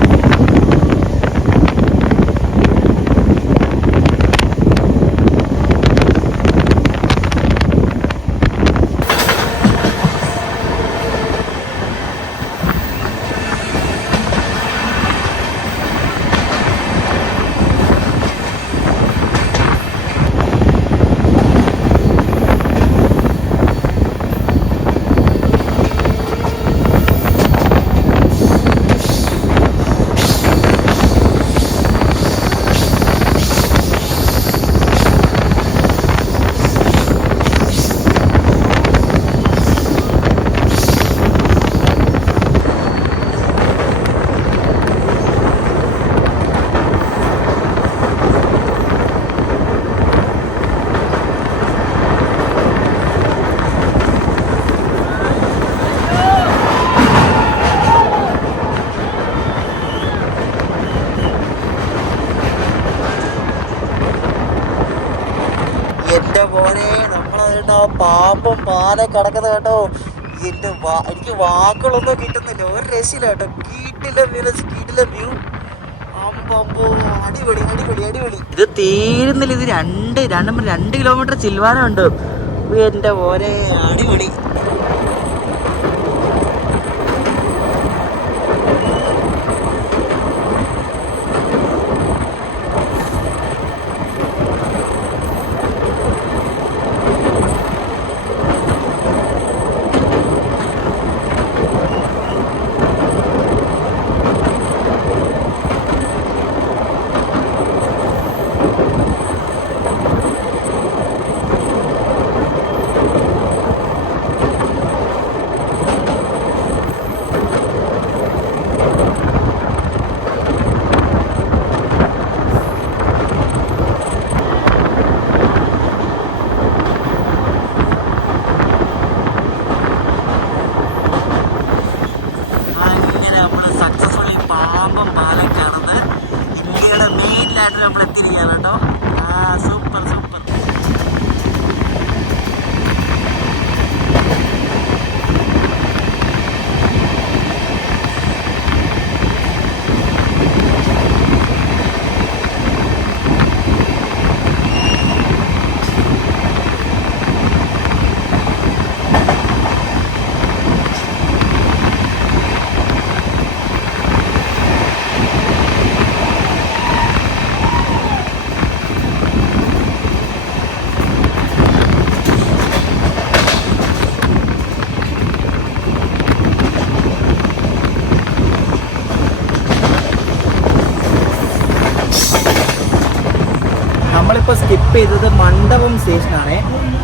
പാമ്പം പാലം കിടക്കുന്നത് കേട്ടോ. എനിക്ക് വാക്കുകളൊന്നും കിട്ടുന്നില്ല, ഒരു രക്ഷയില്ല കേട്ടോ. കീട്ടിലെ വ്യൂ. അടിപൊളി അടിപൊളി അടിപൊളി. ഇത് തീരുന്നില്ല, ഇത് 2 കിലോമീറ്റർ ചിൽവാനുണ്ട്. എൻ്റെ പോലെ അടിപൊളി. നമ്മൾ എത്തിയിരിക്കുകയാണ് കേട്ടോ. Super super. നമ്മളിപ്പോൾ സ്കിപ്പ് ചെയ്തത് മണ്ഡപം സ്റ്റേഷനാണ്.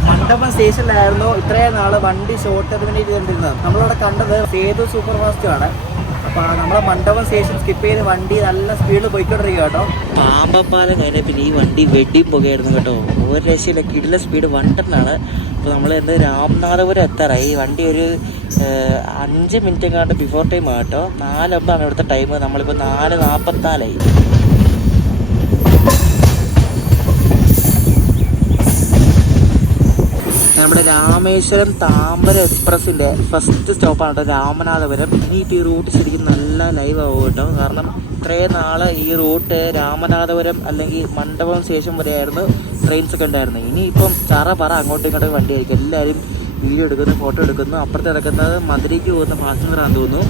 മണ്ഡപം സ്റ്റേഷനിലായിരുന്നു ഇത്രയും നാൾ വണ്ടി ഷോർട്ട് ചെയ്തുകൊണ്ടിരുന്നത്. നമ്മളവിടെ കണ്ടത് സേതു സൂപ്പർ ഫാസ്റ്റ് ആണ്. അപ്പോൾ നമ്മളെ മണ്ഡപം സ്റ്റേഷൻ സ്കിപ്പ് ചെയ്ത് വണ്ടി നല്ല സ്പീഡിൽ പോയിക്കൊണ്ടിരിക്കുക കേട്ടോ. പാമ്പപ്പാലം കഴിഞ്ഞ പിന്നെ ഈ വണ്ടി വെടി പോകുകയായിരുന്നു കേട്ടോ. ഒരു രക്ഷയില്ല, കിടില സ്പീഡ് 110 അപ്പോൾ നമ്മൾ രാമനാഥപുരം എത്താറായി. ഈ വണ്ടി ഒരു 5 മിനിറ്റ് എങ്ങാണ്ട് ബിഫോർ ടൈം കേട്ടോ. 4:50 ഇവിടുത്തെ ടൈം. നമ്മളിപ്പോൾ 4:44. നമ്മുടെ രാമേശ്വരം താമ്പര എക്സ്പ്രസിൻ്റെ ഫസ്റ്റ് സ്റ്റോപ്പാണ് കേട്ടോ രാമനാഥപുരം. ഇനിയിപ്പോൾ ഈ റൂട്ട് ശരിക്കും നല്ല ലൈവ് ആവും കേട്ടോ. കാരണം ഇത്രയും നാൾ ഈ റൂട്ട് രാമനാഥപുരം അല്ലെങ്കിൽ മണ്ഡപം സ്റ്റേഷൻ വരെയായിരുന്നു ട്രെയിൻസ് ഒക്കെ ഉണ്ടായിരുന്നത്. ഇനിയിപ്പം പറ അങ്ങോട്ടും ഇങ്ങോട്ടും വണ്ടി ആയിരിക്കും. എല്ലാവരും വീഡിയോ എടുക്കുന്നു, ഫോട്ടോ എടുക്കുന്നു. അപ്പുറത്ത് കിടക്കുന്നത് മധുരയ്ക്ക് പോകുന്ന പാസഞ്ചറാണെന്ന് തോന്നുന്നു.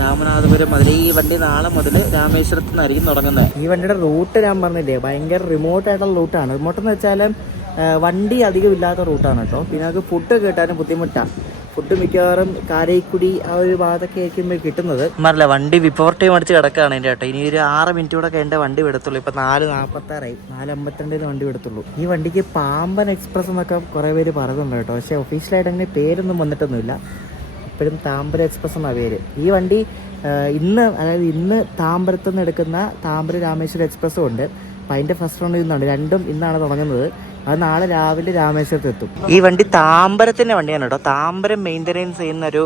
രാമനാഥപുരം മധുര. ഈ വണ്ടി നാളെ മുതൽ രാമേശ്വരത്ത് നിന്നായിരിക്കും തുടങ്ങുന്നത്. ഈ വണ്ടിയുടെ റൂട്ട് ഞാൻ പറഞ്ഞില്ലേ, ഭയങ്കര റിമോട്ട് ആയിട്ടുള്ള റൂട്ടാണ്. റിമോട്ടെന്ന് വെച്ചാൽ വണ്ടി അധികം ഇല്ലാത്ത റൂട്ടാണ് കേട്ടോ. പിന്നെ അത് ഫുഡ് കിട്ടാനും ബുദ്ധിമുട്ടാണ്. ഫുഡ് മിക്കവാറും കാരൈക്കുടി ആ ഒരു ഭാഗത്തൊക്കെ ആയിരിക്കും കിട്ടുന്നത്. മറില്ല, വണ്ടി ബിഫോർ ടൈം അടിച്ച് കിടക്കുകയാണ് എൻ്റെ കേട്ടോ. ഇനി ഒരു 6 മിനിറ്റ് കൂടെ കഴിഞ്ഞ വണ്ടി വിടത്തുള്ളൂ. ഇപ്പം 4:46 4:52 വണ്ടി വിടത്തുള്ളൂ. ഈ വണ്ടിക്ക് പാമ്പൻ എക്സ്പ്രസ് എന്നൊക്കെ കുറേ പേര് പറയുന്നുണ്ട് കേട്ടോ. പക്ഷേ ഒഫീഷ്യലായിട്ട് അങ്ങനെ പേരൊന്നും വന്നിട്ടൊന്നുമില്ല. ഇപ്പോഴും താമ്പര എക്സ്പ്രസ് എന്നാണ് പേര്. ഈ വണ്ടി ഇന്ന് താമ്പരത്തു നിന്ന് എടുക്കുന്ന താമ്പര രാമേശ്വരം എക്സ്പ്രസ്സും ഉണ്ട്. അപ്പം അതിൻ്റെ ഫസ്റ്റ് റൗണ്ട് ഇന്നുണ്ട്. രണ്ടും ഇന്നാണ് തുടങ്ങുന്നത്. അത് നാളെ രാവിലെ രാമേശ്വരത്ത് എത്തും. ഈ വണ്ടി താമ്പരത്തിൻ്റെ വണ്ടിയാണ് കേട്ടോ. താമ്പരം മെയിൻ്റനൻസ് ചെയ്യുന്ന ഒരു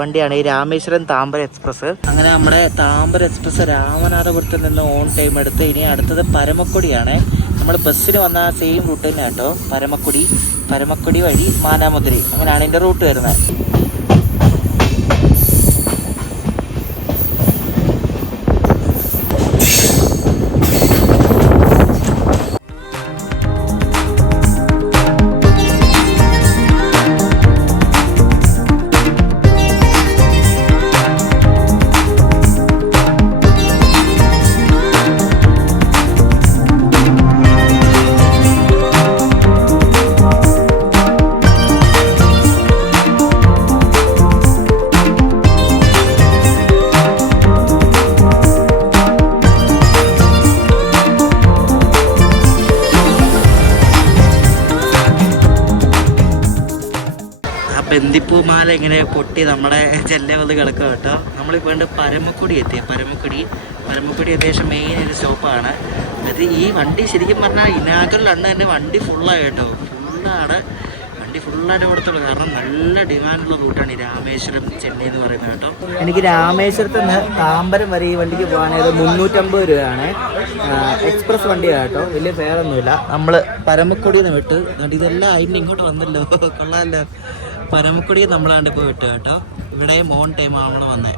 വണ്ടിയാണ് ഈ രാമേശ്വരം താമ്പര എക്സ്പ്രസ്. അങ്ങനെ നമ്മുടെ താമ്പര എക്സ്പ്രസ് രാമനാഥപുരത്തിൽ നിന്ന് ഓൺ ടൈം എടുത്ത് ഇനി അടുത്തത് പരമക്കുടിയാണ്. നമ്മൾ ബസ്സിന് വന്ന ആ സെയിം റൂട്ട് തന്നെയാണ് കേട്ടോ. പരമക്കുടി വഴി മാനാമധുരൈ, അങ്ങനെയാണ് ഇതിൻ്റെ റൂട്ട് വരുന്നത്. ബന്ദിപ്പൂമാല ഇങ്ങനെ പൊട്ടി നമ്മുടെ ജെല്ല വന്ന് കിടക്കുക കേട്ടോ. നമ്മളിപ്പോൾ ഉണ്ട് പരമക്കുടി എത്തി. പരമക്കുടി അത്യാവശ്യം മെയിൻ ഒരു സ്റ്റോപ്പാണ്. അത് ഈ വണ്ടി ശരിക്കും പറഞ്ഞാൽ ഇനാഗറിലാണ് തന്നെ വണ്ടി ഫുള്ളായി കേട്ടോ. ഫുള്ളാണ് വണ്ടി ഫുള്ളായിട്ട് കൊടുത്തുള്ളൂ. കാരണം നല്ല ഡിമാൻഡുള്ള റൂട്ടാണ് ഈ രാമേശ്വരം ചെന്നൈ എന്ന് പറയുന്നത് കേട്ടോ. എനിക്ക് രാമേശ്വരത്ത് നിന്ന് താമ്പരം വരെ ഈ വണ്ടിക്ക് പോകാനായത് 350 രൂപയാണ്. എക്സ്പ്രസ് വണ്ടിയാണ് കേട്ടോ, വലിയ ഫെയറൊന്നുമില്ല. നമ്മൾ പരമക്കൊടിയിൽ നിന്ന് വിട്ട് ഇതെല്ലാം അതിന് ഇങ്ങോട്ട് വന്നല്ലോ, കൊള്ളാമല്ലോ. പരമക്കൊടിയിൽ നമ്മളാണ്ട് ഇപ്പോൾ വിട്ടു കേട്ടോ. ഇവിടെ മോൺ ടൈം ആവണം വന്നേ.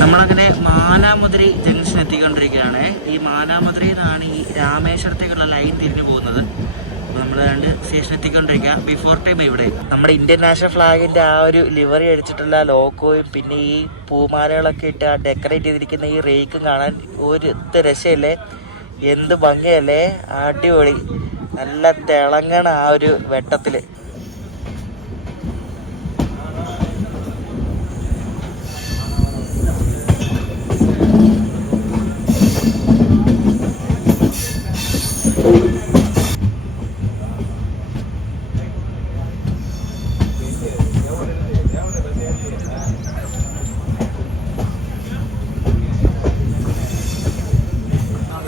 നമ്മളങ്ങനെ മാനാമധുരൈ ജംഗ്ഷൻ എത്തിക്കൊണ്ടിരിക്കുകയാണ്. ഈ മാനാമധുരയിൽ നിന്നാണ് ഈ രാമേശ്വരത്തേക്കുള്ള ലൈൻ തിരിഞ്ഞു പോകുന്നത്. അപ്പോൾ നമ്മൾ രണ്ട് സ്റ്റേഷൻ എത്തിക്കൊണ്ടിരിക്കുക. ബിഫോർ ടൈം ഇവിടെ നമ്മുടെ ഇന്ത്യൻ നാഷണൽ ഫ്ലാഗിൻ്റെ ആ ഒരു ലിവറി അടിച്ചിട്ടുള്ള ലോഗോയും പിന്നെ ഈ പൂമാലകളൊക്കെ ഇട്ട് ആ ഡെക്കറേറ്റ് ചെയ്തിരിക്കുന്ന ഈ റേക്കും കാണാൻ ഒരു രസയല്ലേ, എന്ത് ഭംഗിയല്ലേ, അടിപൊളി. നല്ല തിളങ്ങണ ആ ഒരു വെട്ടത്തിൽ.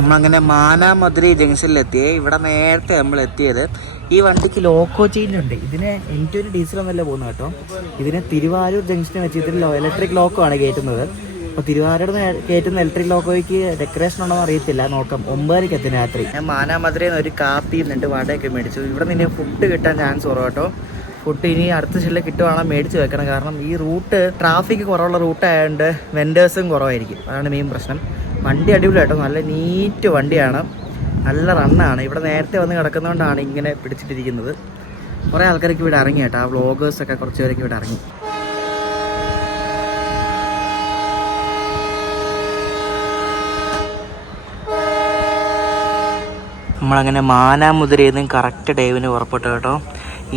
നമ്മളങ്ങനെ മാനാമധുരൈ ജംഗ്ഷനിലെത്തിയേ. ഇവിടെ നേരത്തെ നമ്മൾ എത്തിയത്. ഈ വണ്ടിക്ക് ലോക്കോ ചേഞ്ച് ഉണ്ട്. ഇതിന് എനിക്കൊരു ഡീസലൊന്നുമല്ല പോകുന്നത് കേട്ടോ. ഇതിന് തിരുവാരൂർ ജംഗ്ഷനിൽ വെച്ച് ഇതിൽ ഇലക്ട്രിക് ലോക്കോ ആണ് കയറ്റുന്നത്. അപ്പോൾ തിരുവാരൂർ കയറ്റുന്ന ഇലക്ട്രിക് ലോക്കോയ്ക്ക് ഡെക്കറേഷൻ ഉണ്ടോ എന്ന് അറിയത്തില്ല, നോക്കാം. 9:00 എത്തും രാത്രി. ഞാൻ മാനാമധുരയിൽ നിന്ന് ഒരു കാപ്പി എന്നിട്ട് വടയൊക്കെ മേടിച്ചു. ഇവിടെ നിന്ന് ഫുഡ് കിട്ടാൻ ചാൻസ് കുറവ് കേട്ടോ. ഫുഡ് ഇനി അടുത്ത ഷെല്ലിൽ കിട്ടുവാണെങ്കിൽ മേടിച്ച് വെക്കണം. കാരണം ഈ റൂട്ട് ട്രാഫിക് കുറവുള്ള റൂട്ടായതുകൊണ്ട് വെൻഡേഴ്സും കുറവായിരിക്കും. അതാണ് മെയിൻ പ്രശ്നം. വണ്ടി അടിപൊളി കേട്ടോ, നല്ല നീറ്റ് വണ്ടിയാണ്, നല്ല റണ്ണാണ്. ഇവിടെ നേരത്തെ വന്ന് കിടക്കുന്നതുകൊണ്ടാണ് ഇങ്ങനെ പിടിച്ചിട്ടിരിക്കുന്നത്. കുറേ ആൾക്കാർക്ക് ഇവിടെ ഇറങ്ങി കേട്ടോ, ആ വ്ളോഗേഴ്സൊക്കെ കുറച്ച് പേരൊക്കെ ഇവിടെ ഇറങ്ങി. നമ്മളങ്ങനെ മാനാമധുരയിൽ നിന്ന് കറക്റ്റ് ടൈമിന് പുറപ്പെട്ടു കേട്ടോ.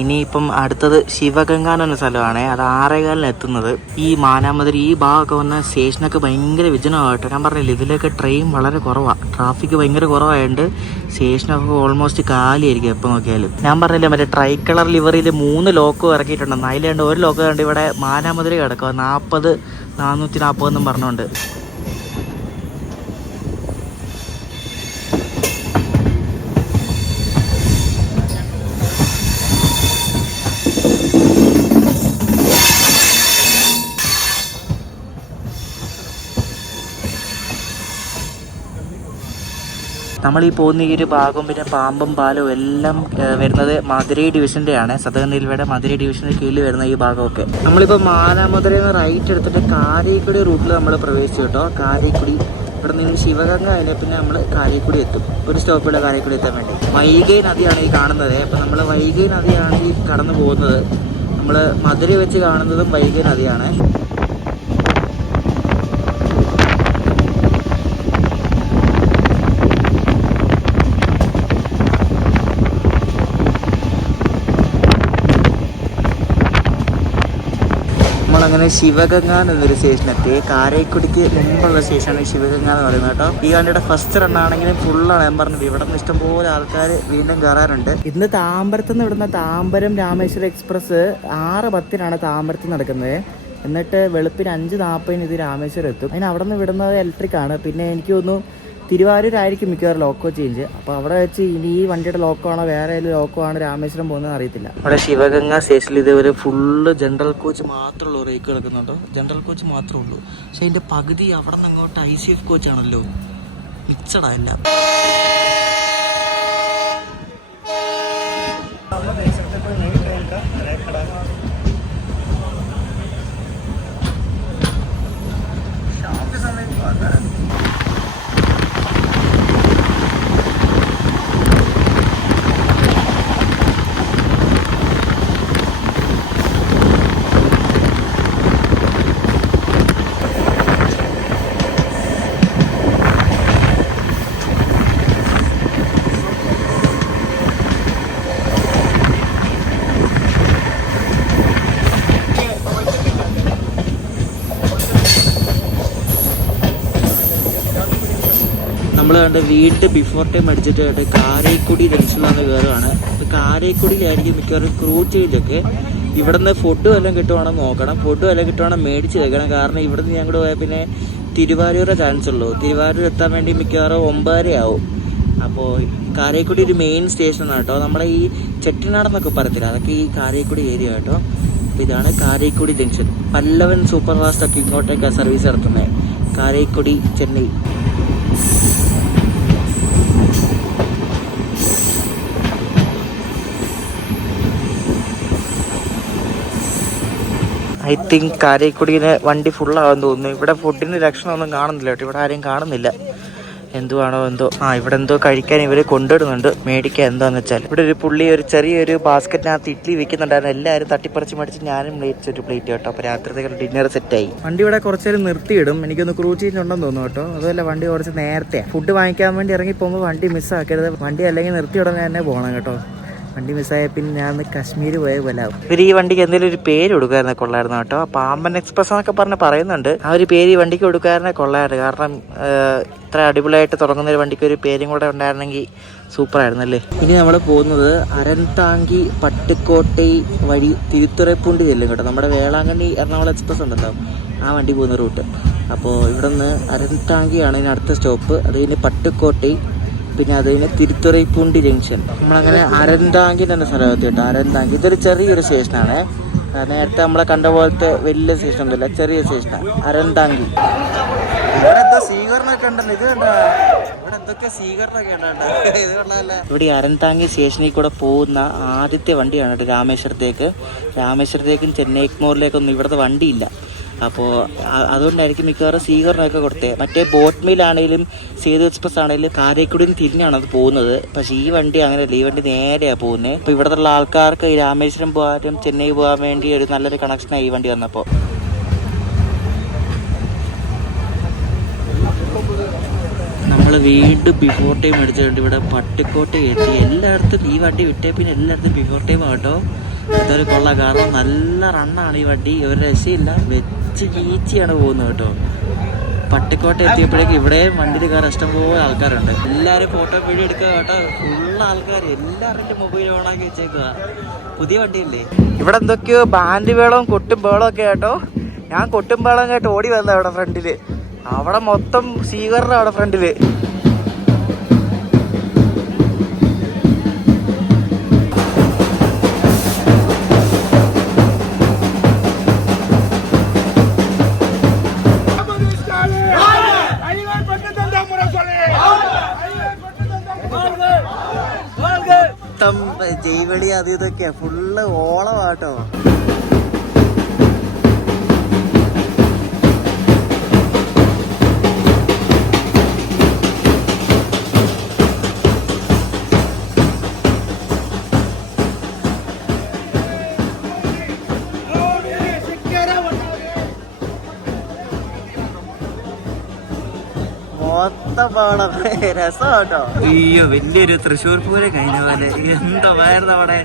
ഇനിയിപ്പം അടുത്തത് ശിവഗംഗ എന്ന് പറഞ്ഞ സ്ഥലമാണ്. അത് 6:15 എത്തുന്നത്. ഈ മാനാമധുര ഈ ഭാഗമൊക്കെ വന്ന സ്റ്റേഷനൊക്കെ ഭയങ്കര വിജനമാകട്ടെ. ഞാൻ പറഞ്ഞില്ല, ഇതിലൊക്കെ ട്രെയിൻ വളരെ കുറവാണ്, ട്രാഫിക് ഭയങ്കര കുറവായതുകൊണ്ട് സ്റ്റേഷനൊക്കെ ഓൾമോസ്റ്റ് കാലിയായിരിക്കും എപ്പോൾ നോക്കിയാലും. ഞാൻ പറഞ്ഞില്ല, മറ്റേ ട്രൈ കളർ ലിവറിൽ 3 ലോക്കോ ഇറക്കിയിട്ടുണ്ടെന്ന്. അതിലുണ്ട് ഒരു ലോക്കോ കണ്ട് ഇവിടെ മാനാമധുര കിടക്കുക 40-440 എന്നും പറഞ്ഞുകൊണ്ട്. നമ്മൾ ഈ പോകുന്ന ഈ ഒരു ഭാഗവും പിന്നെ പാമ്പം പാലവും എല്ലാം വരുന്നത് മധുരൈ ഡിവിഷൻ്റെയാണ്. സദേൺ റെയിൽവേയുടെ മധുരൈ ഡിവിഷൻ്റെ കീഴിൽ വരുന്ന ഈ ഭാഗമൊക്കെ. നമ്മളിപ്പോൾ മാനാമധുരയിൽ നിന്ന് റൈറ്റ് എടുത്തിട്ട് കാരേക്കുടി റൂട്ടിൽ നമ്മൾ പ്രവേശിച്ചു കേട്ടോ. കാരേക്കുടി ഇവിടെ നിന്ന് ശിവഗംഗ അതിനെ പിന്നെ നമ്മൾ കാരേക്കുടി എത്തും. ഒരു സ്റ്റോപ്പിൽ കാരേക്കുടി എത്താൻ വേണ്ടി. വൈഗൈ നദിയാണ് ഈ കാണുന്നത്. അപ്പോൾ നമ്മൾ വൈഗൈ നദിയാണ് ഈ കടന്നു പോകുന്നത്. നമ്മൾ മധുരൈ വെച്ച് കാണുന്നതും വൈഗൈ നദിയാണ്. നമ്മളങ്ങനെ ശിവഗംഗ എന്നൊരു സ്റ്റേഷനെത്തി. കാരേക്കുടിക്ക് മുമ്പുള്ള സ്റ്റേഷനാണ് ശിവഗംഗ എന്ന് പറയുന്നത് കേട്ടോ. ഈ വണ്ടിയുടെ ഫസ്റ്റ് റണ്ണാണെങ്കിലും ഫുള്ളാണ്. ഞാൻ പറഞ്ഞത് ഇവിടെ നിന്ന് ഇഷ്ടംപോലെ ആൾക്കാർ വീണ്ടും കയറാറുണ്ട്. ഇന്ന് താമ്പരത്ത് നിന്ന് വിടുന്ന താമ്പരം രാമേശ്വരം എക്സ്പ്രസ് 6:10 താമ്പരത്ത് നടക്കുന്നത്. എന്നിട്ട് വെളുപ്പിന് 5:40 ഇത് രാമേശ്വരം എത്തും. അതിന് അവിടെ നിന്ന് വിടുന്നത് ഇലക്ട്രിക് ആണ്. പിന്നെ എനിക്ക് തോന്നുന്നു തിരുവാരൂരായിരിക്കും മിക്കവാറും ലോക്കോ ചേഞ്ച്. അപ്പോൾ അവിടെ വെച്ച് ഇനി ഈ വണ്ടിയുടെ ലോക്കോ ആണോ വേറെ ഏതെങ്കിലും ലോക്കോ ആണ് രാമേശ്വരം പോകുന്നത് അറിയത്തില്ല. അവിടെ ശിവഗംഗ സ്റ്റേഷനിൽ ഇതുവരെ ഫുള്ള് ജനറൽ കോച്ച് മാത്രമുള്ളൂ. റേക്ക് കിടക്കുന്നുണ്ടോ, ജനറൽ കോച്ച് മാത്രമേ ഉള്ളൂ. പക്ഷെ അതിൻ്റെ പകുതി അവിടെ നിന്ന് അങ്ങോട്ട് ICF കോച്ചാണല്ലോ, മിക്സഡാ എല്ലാം. നമ്മൾ കണ്ട് വീട്ടിൽ ബിഫോർ ടൈം അടിച്ചിട്ട് കേട്ട് കാരേക്കുടി ജംഗ്ഷനിലാണ് കയറുകയാണ്. കാരേക്കുടിയിലായിരിക്കും മിക്കവാറും ക്രൂ ചേഞ്ചൊക്കെ. ഇവിടെ നിന്ന് ഫുഡ് വല്ലതും കിട്ടുവാണെന്ന് നോക്കണം. ഫുഡ് വല്ലതും കിട്ടുവാണെങ്കിൽ മേടിച്ച് വെക്കണം. കാരണം ഇവിടെ നിന്ന് ഞങ്ങൾ പോയാൽ പിന്നെ തിരുവാരൂരെ ചാൻസ് ഉള്ളൂ. തിരുവാരൂർ എത്താൻ വേണ്ടി മിക്കവാറും 9:30 ആവും. അപ്പോൾ കാരേക്കുടി ഒരു മെയിൻ സ്റ്റേഷനാണ് കേട്ടോ. നമ്മളെ ഈ ചെട്ടിനാടെന്നൊക്കെ പറയത്തില്ല, അതൊക്കെ ഈ കാരേക്കുടി ഏരിയ കേട്ടോ. അപ്പോൾ ഇതാണ് കാരേക്കുടി ജംഗ്ഷൻ. പല്ലവൻ സൂപ്പർ ഫാസ്റ്റ് ഒക്കെ ഇങ്ങോട്ടേക്കാണ് സർവീസ് നടത്തുന്നത്. കാരേക്കുടി ചെന്നൈ. ഐ തിങ്ക് കാരേക്കുടിന് വണ്ടി ഫുള്ളാകാൻ തോന്നുന്നു. ഇവിടെ ഫുഡിന് ലക്ഷണമൊന്നും കാണുന്നില്ല കേട്ടോ. ഇവിടെ ആരെയും കാണുന്നില്ല. എന്തുവാണോ എന്തോ. ഇവിടെ എന്തോ കഴിക്കാൻ ഇവർ കൊണ്ടുവിടുന്നുണ്ട്. മേടിക്കാൻ എന്താന്ന് വെച്ചാൽ ഇവിടെ ഒരു പുള്ളി ഒരു ചെറിയൊരു ബാസ്ക്കറ്റിനകത്ത് ഇഡ്ഡലി വെക്കുന്നുണ്ടായിരുന്നു. എല്ലാവരും തട്ടിപ്പറിച്ച് മേടിച്ച് ഞാനും മേടിച്ചൊരു പ്ലേറ്റ് കേട്ടോ. അപ്പോൾ രാത്രിത്തേക്ക് ഡിന്നർ സെറ്റായി. വണ്ടി ഇവിടെ കുറച്ച് നേരം നിർത്തിയിടും. എനിക്കൊന്ന് ക്രൂ ചേഞ്ച് ഉണ്ടെന്ന് തോന്നുന്നു കേട്ടോ. അതുപോലെ വണ്ടി കുറച്ച് നേരത്തെ ഫുഡ് വാങ്ങിക്കാൻ വേണ്ടി ഇറങ്ങി പോകുമ്പോൾ വണ്ടി മിസ്സാക്കരുത്. വണ്ടി അല്ലെങ്കിൽ നിർത്തിയിടനെ തന്നെ പോകണം കേട്ടോ. വണ്ടി മിസ്സായ പിന്നെ ഞാൻ കശ്മീർ പോയ പോലാവും. ഇവർ ഈ വണ്ടിക്ക് എന്തെങ്കിലും ഒരു പേര് കൊടുക്കാറുണ്ട് കൊള്ളായിരുന്നു കേട്ടോ. പാമ്പൻ എക്സ്പ്രസ് എന്നൊക്കെ പറയുന്നുണ്ട്. ആ ഒരു പേര് ഈ വണ്ടിക്ക് കൊടുക്കാറുണ്ട് കൊള്ളായിരുന്നു. കാരണം ഇത്ര അടിപൊളിയായിട്ട് തുടങ്ങുന്ന ഒരു വണ്ടിക്ക് ഒരു പേരും കൂടെ ഉണ്ടായിരുന്നെങ്കിൽ സൂപ്പറായിരുന്നു അല്ലേ. ഇനി നമ്മൾ പോകുന്നത് അരൻതാങ്കി പട്ടുക്കോട്ടൈ വഴി തിരുത്തുറപ്പൂണ്ടി ചെല്ലും കേട്ടോ. നമ്മുടെ വേളാങ്കണ്ണി എറണാകുളം എക്സ്പ്രസ് ഉണ്ടല്ലോ, ആ വണ്ടി പോകുന്ന റൂട്ട്. അപ്പോൾ ഇവിടെ നിന്ന് അരൻതാങ്കിയാണ് ഇനി അടുത്ത സ്റ്റോപ്പ്. അത് കഴിഞ്ഞ് പട്ടുക്കോട്ടൈ, പിന്നെ അത് കഴിഞ്ഞ് തിരുത്തുറൈപ്പൂണ്ടി ജംഗ്ഷൻ. നമ്മളങ്ങനെ അരൻതാങ്കി എന്ന സ്ഥലത്ത് കേട്ടോ. അരൻതാങ്കി ഇതൊരു ചെറിയൊരു സ്റ്റേഷനാണ്. നേരത്തെ നമ്മളെ കണ്ട പോലത്തെ വലിയ സ്റ്റേഷൻ ഒന്നുമില്ല, ചെറിയ സ്റ്റേഷനാണ് അരൻതാങ്കി. ഇവിടെ എന്തോ സ്വീകരണമൊക്കെ ഉണ്ടല്ലോ. ഇത് കണ്ട ഇവിടെ എന്തൊക്കെ സ്വീകരണമൊക്കെ ഉണ്ടോ. ഇത് കൊള്ളാമല്ല. ഇവിടെ ഈ അരൻതാങ്കി സ്റ്റേഷനിൽ കൂടെ പോകുന്ന ആദ്യത്തെ വണ്ടിയാണ് കേട്ടോ രാമേശ്വരത്തേക്കും ചെന്നൈ എഗ്മോറിലേക്കൊന്നും ഇവിടുത്തെ വണ്ടിയില്ല. അപ്പോൾ അതുകൊണ്ടായിരിക്കും മിക്കവാറും സ്വീകരണമൊക്കെ കൊടുത്തത്. മറ്റേ ബോട്ട് മീലാണെങ്കിലും സേതു എക്സ്പ്രസ് ആണെങ്കിലും കാരേക്കുടിയിൽ തിരിഞ്ഞാണ് അത് പോകുന്നത്. പക്ഷേ ഈ വണ്ടി അങ്ങനെയല്ല, ഈ വണ്ടി നേരെയാണ് പോകുന്നത്. അപ്പോൾ ഇവിടുത്തെ ആൾക്കാർക്ക് ഈ രാമേശ്വരം പോകാനും ചെന്നൈ പോകാൻ വേണ്ടി ഒരു നല്ലൊരു കണക്ഷനാണ് ഈ വണ്ടി വന്നപ്പോൾ. നമ്മൾ വീണ്ടും ബിഫോർ ടൈം അടിച്ചുകൊണ്ട് ഇവിടെ പട്ടിക്കോട്ടയിൽ എത്തി. എല്ലായിടത്തും ഈ വണ്ടി വിട്ടേ പിന്നെ എല്ലായിടത്തും ബിഫോർ ടൈം ആട്ടോ. ഇതൊരു കൊള്ളാം. കാരണം നല്ല റണ്ണാണ് ഈ വണ്ടി, ഒരു രക്ഷയില്ല. വെച്ച് കീച്ചിയാണ് പോകുന്നത് കേട്ടോ. പട്ടിക്കോട്ട എത്തിയപ്പോഴേക്കും ഇവിടെ വണ്ടിയിൽ കയറാൻ ഇഷ്ടംപോലെ ആൾക്കാരുണ്ട്. എല്ലാവരും ഫോട്ടോ വീഡിയോ എടുക്കുക കേട്ടോ. ഫുള്ള് ആൾക്കാർ, എല്ലാവരുടെ മൊബൈൽ ഓണാക്കി വെച്ചേക്കുക. പുതിയ വണ്ടിയല്ലേ. ഇവിടെ എന്തൊക്കെയോ ബാൻഡ് വേളവും കൊട്ടും ബേളവും ഒക്കെ കേട്ടോ. ഞാൻ കൊട്ടും ബേളം കേട്ട് ഓടി വന്നത് അവിടെ ഫ്രണ്ടില്. അവിടെ മൊത്തം സ്വീകരണം അവിടെ ഫ്രണ്ടില്. ജൈവളി അത് ഇതൊക്കെയാ ഫുള്ള് ഓളമാട്ടോ. മൊത്തം രസം കേട്ടോ. അയ്യോ, വലിയൊരു തൃശ്ശൂർ പൂരം കഴിഞ്ഞ പോലെ എന്തായിരുന്നു അവിടെ.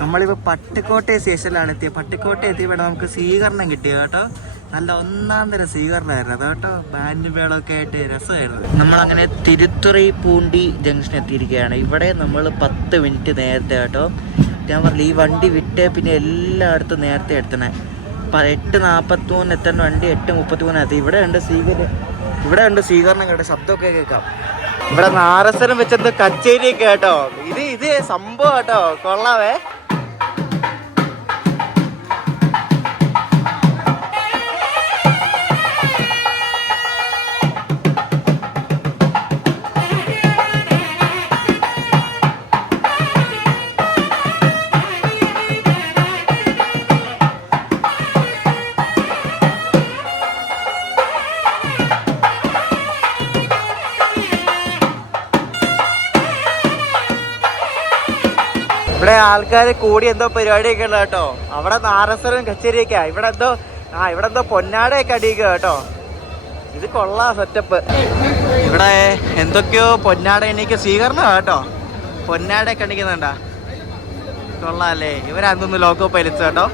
നമ്മളിപ്പോൾ പട്ടിക്കോട്ടை സ്റ്റേഷനിലാണ് എത്തിയത്. പട്ടിക്കോട്ടை എത്തിയപ്പോൾ നമുക്ക് സ്വീകരണം കിട്ടിയത് കേട്ടോ. നല്ല ഒന്നാം തരം സ്വീകരണമായിരുന്നു അത് കേട്ടോ. ബാൻഡ് മേളമൊക്കെ ആയിട്ട് രസമായിരുന്നു. നമ്മളങ്ങനെ തിരുത്തുറൈപ്പൂണ്ടി ജംഗ്ഷൻ എത്തിയിരിക്കുകയാണ്. ഇവിടെ നമ്മൾ 10 മിനിറ്റ് നേരത്തെ കേട്ടോ. ഞാൻ പറഞ്ഞു ഈ വണ്ടി വിട്ടേ പിന്നെ എല്ലായിടത്തും നേരത്തെ എടുത്തണേ. 8:43 എത്തേണ്ട വണ്ടി 8:33 എത്തി. ഇവിടെ ഉണ്ട് സ്വീകരണം കേട്ടോ. ശബ്ദമൊക്കെ കേൾക്കാം. ഇവിടെ നാരസനം വെച്ചത് കച്ചേരിയൊക്കെ കേട്ടോ. ഇത് സംഭവം കേട്ടോ, കൊള്ളാവേ. ഇവിടെ ആൾക്കാർ കൂടി എന്തോ പരിപാടിയൊക്കെ ഉള്ള കേട്ടോ. അവിടെ നാരസനും കച്ചേരിയൊക്കെയാ. ഇവിടെ എന്തോ പൊന്നാടയൊക്കെ അടിയിക്കുക കേട്ടോ. ഇത് കൊള്ളാം സെറ്റപ്പ്. ഇവിടെ എന്തൊക്കെയോ പൊന്നാട എനിക്ക് സ്വീകരണം കേട്ടോ. പൊന്നാടയൊക്കെ അടിക്കുന്നുണ്ടാ, കൊള്ളാല്ലേ. ഇവരതൊന്ന് ലോക്കോ പൈലറ്റ്സ് കേട്ടോ.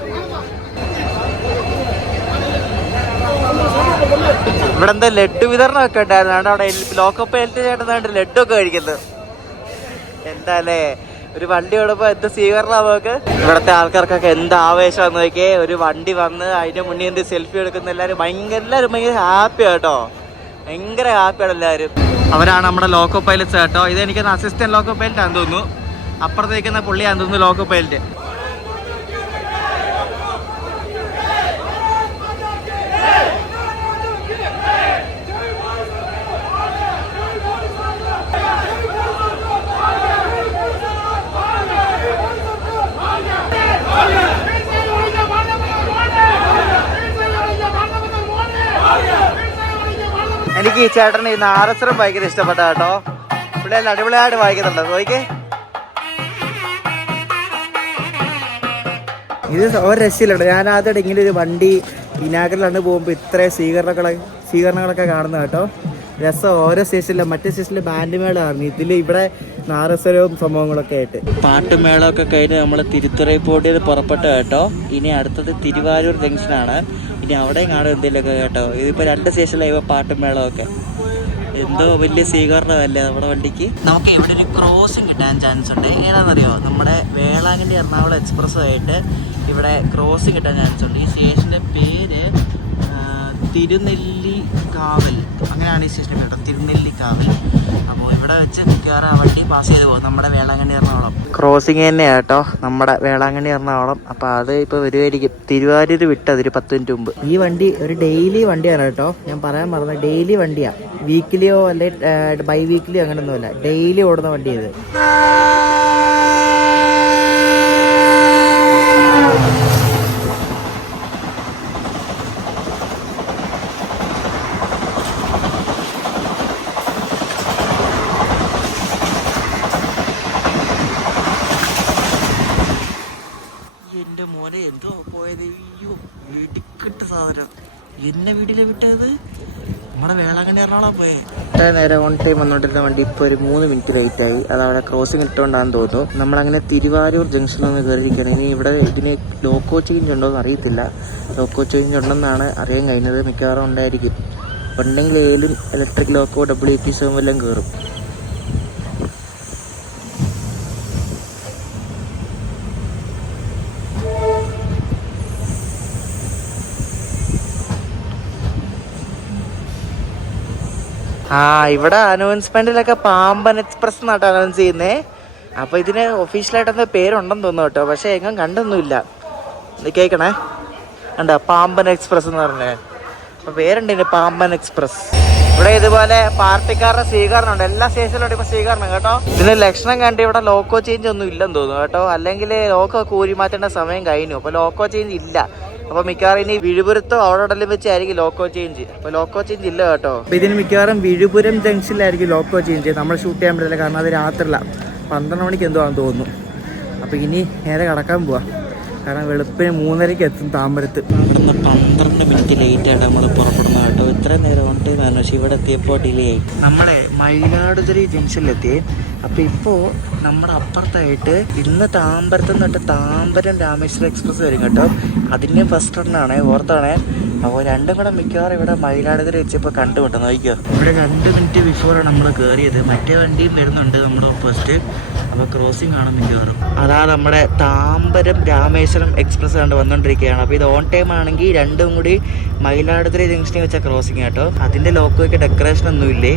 ഇവിടെ എന്താ ലഡ്ഡു വിതരണം ഒക്കെ ഉണ്ടായിരുന്നു. അവിടെ ലോക്കൽ പൈലറ്റ് ചേട്ടൻ ലഡ്ഡു ഒക്കെ കഴിക്കുന്നത്. എന്താല്ലേ ഒരു വണ്ടി ഓടുമ്പോ എന്ത് സ്വീകരണം നമുക്ക്. ഇവിടത്തെ ആൾക്കാർക്കൊക്കെ എന്ത് ആവേശമാണെന്ന് നോക്കിയേ. ഒരു വണ്ടി വന്ന് അതിന്റെ മുന്നിൽ എന്ത് സെൽഫി എടുക്കുന്ന എല്ലാവരും ഭയങ്കര ഹാപ്പി കേട്ടോ. ഭയങ്കര ഹാപ്പിയാണ് എല്ലാവരും. അവരാണ് നമ്മുടെ ലോക്കോ പൈലറ്റ്സ് കേട്ടോ. ഇതെനിക്ക് അസിസ്റ്റന്റ് ലോക്കോ പൈലറ്റ് ആണെന്ന് തോന്നുന്നു. അപ്പുറത്തേക്കുന്ന പുള്ളിയാണെന്ന് തോന്നുന്നു ലോക്കോ പൈലറ്റ്. എനിക്ക് ഈ ചേട്ടന് ഈ നാരസ്വരം ഭയങ്കര ഇഷ്ടപ്പെട്ട കേട്ടോ. പിള്ളേർ അടിപൊളിയായിട്ട് വായിക്കുന്നുണ്ട്. നോക്കിക്കേ, ഇത് ഒരു രക്ഷയിലുണ്ട്. ഞാൻ ആദ്യമായിട്ട് ഇങ്ങനെ ഒരു വണ്ടി ഇനാഗറിലാണ് പോകുമ്പോൾ ഇത്രയും സ്വീകരണങ്ങളൊക്കെ കാണുന്നത് കേട്ടോ. രസം. ഓരോ സ്റ്റേഷനിലും മറ്റേ സ്റ്റേഷനിൽ ബാൻഡ് മേളമാണ്. ഇവിടെ നാരസ്വരവും സംഭവങ്ങളൊക്കെ ആയിട്ട് പാട്ടുമേളമൊക്കെ കഴിഞ്ഞ് നമ്മൾ തിരുത്തുറൈപ്പോട്ടിൽ പുറപ്പെട്ടു കേട്ടോ. ഇനി അടുത്തത് തിരുവാരൂർ ജംഗ്ഷനാണ്. ഇനി അവിടെയും കാണും എന്തെങ്കിലുമൊക്കെ കേട്ടോ. ഇതിപ്പോൾ 2 സ്റ്റേഷനിലായി പാട്ടുമേളമൊക്കെ. എന്തോ വലിയ സ്വീകരണമല്ലേ നമ്മുടെ വണ്ടിക്ക്. നമുക്ക് ഇവിടെ ഒരു ക്രോസിങ് കിട്ടാൻ ചാൻസ് ഉണ്ട്. ഏതാണെന്നറിയോ, നമ്മുടെ വേളാങ്കണ്ണി എറണാകുളം എക്സ്പ്രസ്സുമായിട്ട് ഇവിടെ ക്രോസിങ് കിട്ടാൻ ചാൻസ് ഉണ്ട്. ഈ സ്റ്റേഷൻ്റെ പേര് തിരുനെല്ലിക്കാവൽ, അങ്ങനെയാണ് ഈ സ്റ്റേഷൻ്റെ പേര്, തിരുനെല്ലിക്കാവൽ. അപ്പോൾ ഇവിടെ വെച്ച് മിക്കവാറും ആ വണ്ടി പാസ് ചെയ്ത് പോകും നമ്മുടെ വേളാങ്കണ്ണി എറണാകുളം. ക്രോസിങ് തന്നെയാണ് കേട്ടോ നമ്മുടെ വേളാങ്കണ്ണി എറണാകുളം. അപ്പോൾ അത് ഇപ്പോൾ വരുമായിരിക്കും. തിരുവാരൂർ വിട്ടത് ഒരു 10 മിനിറ്റ് മുമ്പ്. ഈ വണ്ടി ഒരു ഡെയിലി വണ്ടിയാണ് കേട്ടോ. ഞാൻ പറയാൻ മറന്നത്, ഡെയിലി വണ്ടിയാണ്. വീക്കിലിയോ അല്ലെങ്കിൽ ബൈ വീക്കിലിയോ അങ്ങനെയൊന്നുമല്ല, ഡെയിലി ഓടുന്ന വണ്ടി ഇത്. എന്റെ മോനെ എന്തോ പോയത്. അയ്യോ, വീട്ടിക്കിട്ട സാധനം. എന്നെ വീട്ടിലെ വിട്ടത് നമ്മുടെ വേളാങ്കണ്ണി എറണാകുളം പോയേ. നേരെ ഓൺ ടൈം വന്നോണ്ടിരുന്ന വണ്ടി ഇപ്പോൾ ഒരു 3 മിനിറ്റ് ലേറ്റ് ആയി. അത് അവിടെ ക്രോസിംഗ് ഇട്ടുകൊണ്ടാന്ന് തോന്നുന്നു. നമ്മളങ്ങനെ തിരുവാരൂർ ജംഗ്ഷനൊന്ന് കയറിയിരിക്കുകയാണ്. ഇനി ഇവിടെ ഇതിന് ലോക്കോ ചേഞ്ച് ഉണ്ടോ എന്ന് അറിയത്തില്ല. ലോക്കോ ചേഞ്ച് ഉണ്ടെന്നാണ് അറിയാൻ കഴിഞ്ഞത്. മിക്കവാറും ഉണ്ടായിരിക്കും. ഉണ്ടെങ്കിൽ ഏലും ഇലക്ട്രിക് ലോക്കോ WP7 എല്ലാം കയറും. ഇവിടെ അനൗൺസ്മെന്റിലൊക്കെ പാമ്പൻ എക്സ്പ്രസ് എന്നാട്ടോ അനൗൺസ് ചെയ്യുന്നേ. അപ്പോൾ ഇതിന് ഒഫീഷ്യലായിട്ടൊന്നും പേരുണ്ടെന്ന് തോന്നുന്നു കേട്ടോ. പക്ഷെ എങ്ങും കണ്ടൊന്നുമില്ല. കേൾക്കണേ, കണ്ടോ പാമ്പൻ എക്സ്പ്രസ് എന്ന് പറഞ്ഞേ. അപ്പോൾ പേരുണ്ട് ഇതിന്, പാമ്പൻ എക്സ്പ്രസ്. ഇവിടെ ഇതുപോലെ പാർട്ടിക്കാരുടെ സ്വീകരണം ഉണ്ട്. എല്ലാ സ്റ്റേഷനിലും ഇപ്പോൾ സ്വീകരണം കേട്ടോ. ഇതിന് ലക്ഷണം കണ്ട് ഇവിടെ ലോക്കോ ചേഞ്ച് ഒന്നും ഇല്ലെന്ന് തോന്നുന്നു കേട്ടോ. അല്ലെങ്കിൽ ലോക്കോ കൂരി മാറ്റേണ്ട സമയം കഴിഞ്ഞു. അപ്പോൾ ലോക്കോ ചേഞ്ച് ഇല്ല. അപ്പോൾ മിക്കവാറും ഇനി വിഴുപുരത്തോ അവിടെ വെച്ചായിരിക്കും ലോക്കോ ചേഞ്ച്. അപ്പോൾ ലോക്കോ ചേഞ്ച് ഇല്ല കേട്ടോ. അപ്പോൾ ഇതിന് മിക്കവാറും വിഴുപുരം ജംഗ്ഷനിലായിരിക്കും ലോക്കോ ചേഞ്ച്. നമ്മൾ ഷൂട്ട് ചെയ്യാൻ പറ്റില്ല, കാരണം അത് രാത്രിയില്ല, 12 മണിക്ക് എന്തോ ആണെന്ന് തോന്നുന്നു. അപ്പോൾ ഇനി നേരെ കടക്കാൻ പോവാം. കാരണം വെളുപ്പിന് 3:30 എത്തും താമ്പരത്ത്. ഇവിടുന്ന് 12 മിനിറ്റ് ലേറ്റ് ആയിട്ട് നമ്മൾ പുറപ്പെടുന്ന കേട്ടോ. ഇത്രയും നേരം ഓൺ ടൈം ആയിരുന്നു. പക്ഷേ ഇവിടെ എത്തിയപ്പോൾ ഡിലേ ആയി. നമ്മളെ മയിലാടുതുറൈ ജംഗ്ഷനിലെത്തിയേ. അപ്പോൾ ഇപ്പോൾ നമ്മുടെ അപ്പുറത്തായിട്ട് ഇന്ന് താമ്പരത്ത് തൊട്ട് താമ്പരം രാമേശ്വരം എക്സ്പ്രസ് വരും കേട്ടോ. അതിൻ്റെ ഫസ്റ്റ് റണ്ണാണേ, ഓർത്താണേ. അപ്പോൾ രണ്ടും കൂടെ മിക്കവാറും ഇവിടെ മയിലാടുതുറൈ വെച്ചപ്പോൾ കണ്ടുമുട്ടും. നോക്കിയോ, ഇവിടെ 2 മിനിറ്റ് ബിഫോറാണ് നമ്മൾ കയറിയത്. മറ്റേ വണ്ടിയും വരുന്നുണ്ട് നമ്മുടെ ഓപ്പോസിറ്റ്. അപ്പോൾ ക്രോസിംഗ് കാണും മിക്കവാറും. അതാ നമ്മുടെ താമ്പരം രാമേശ്വരം എക്സ്പ്രസ് കണ്ട് വന്നുകൊണ്ടിരിക്കുകയാണ്. അപ്പോൾ ഇത് ഓൺ ടൈം ആണെങ്കിൽ രണ്ടും കൂടി മയിലാടുതുറൈ ജംഗ്ഷനിൽ വെച്ച ക്രോസിംഗ് കേട്ടോ. അതിൻ്റെ ലോക്കോയ്ക്ക് ഡെക്കറേഷൻ ഒന്നുമില്ലേ,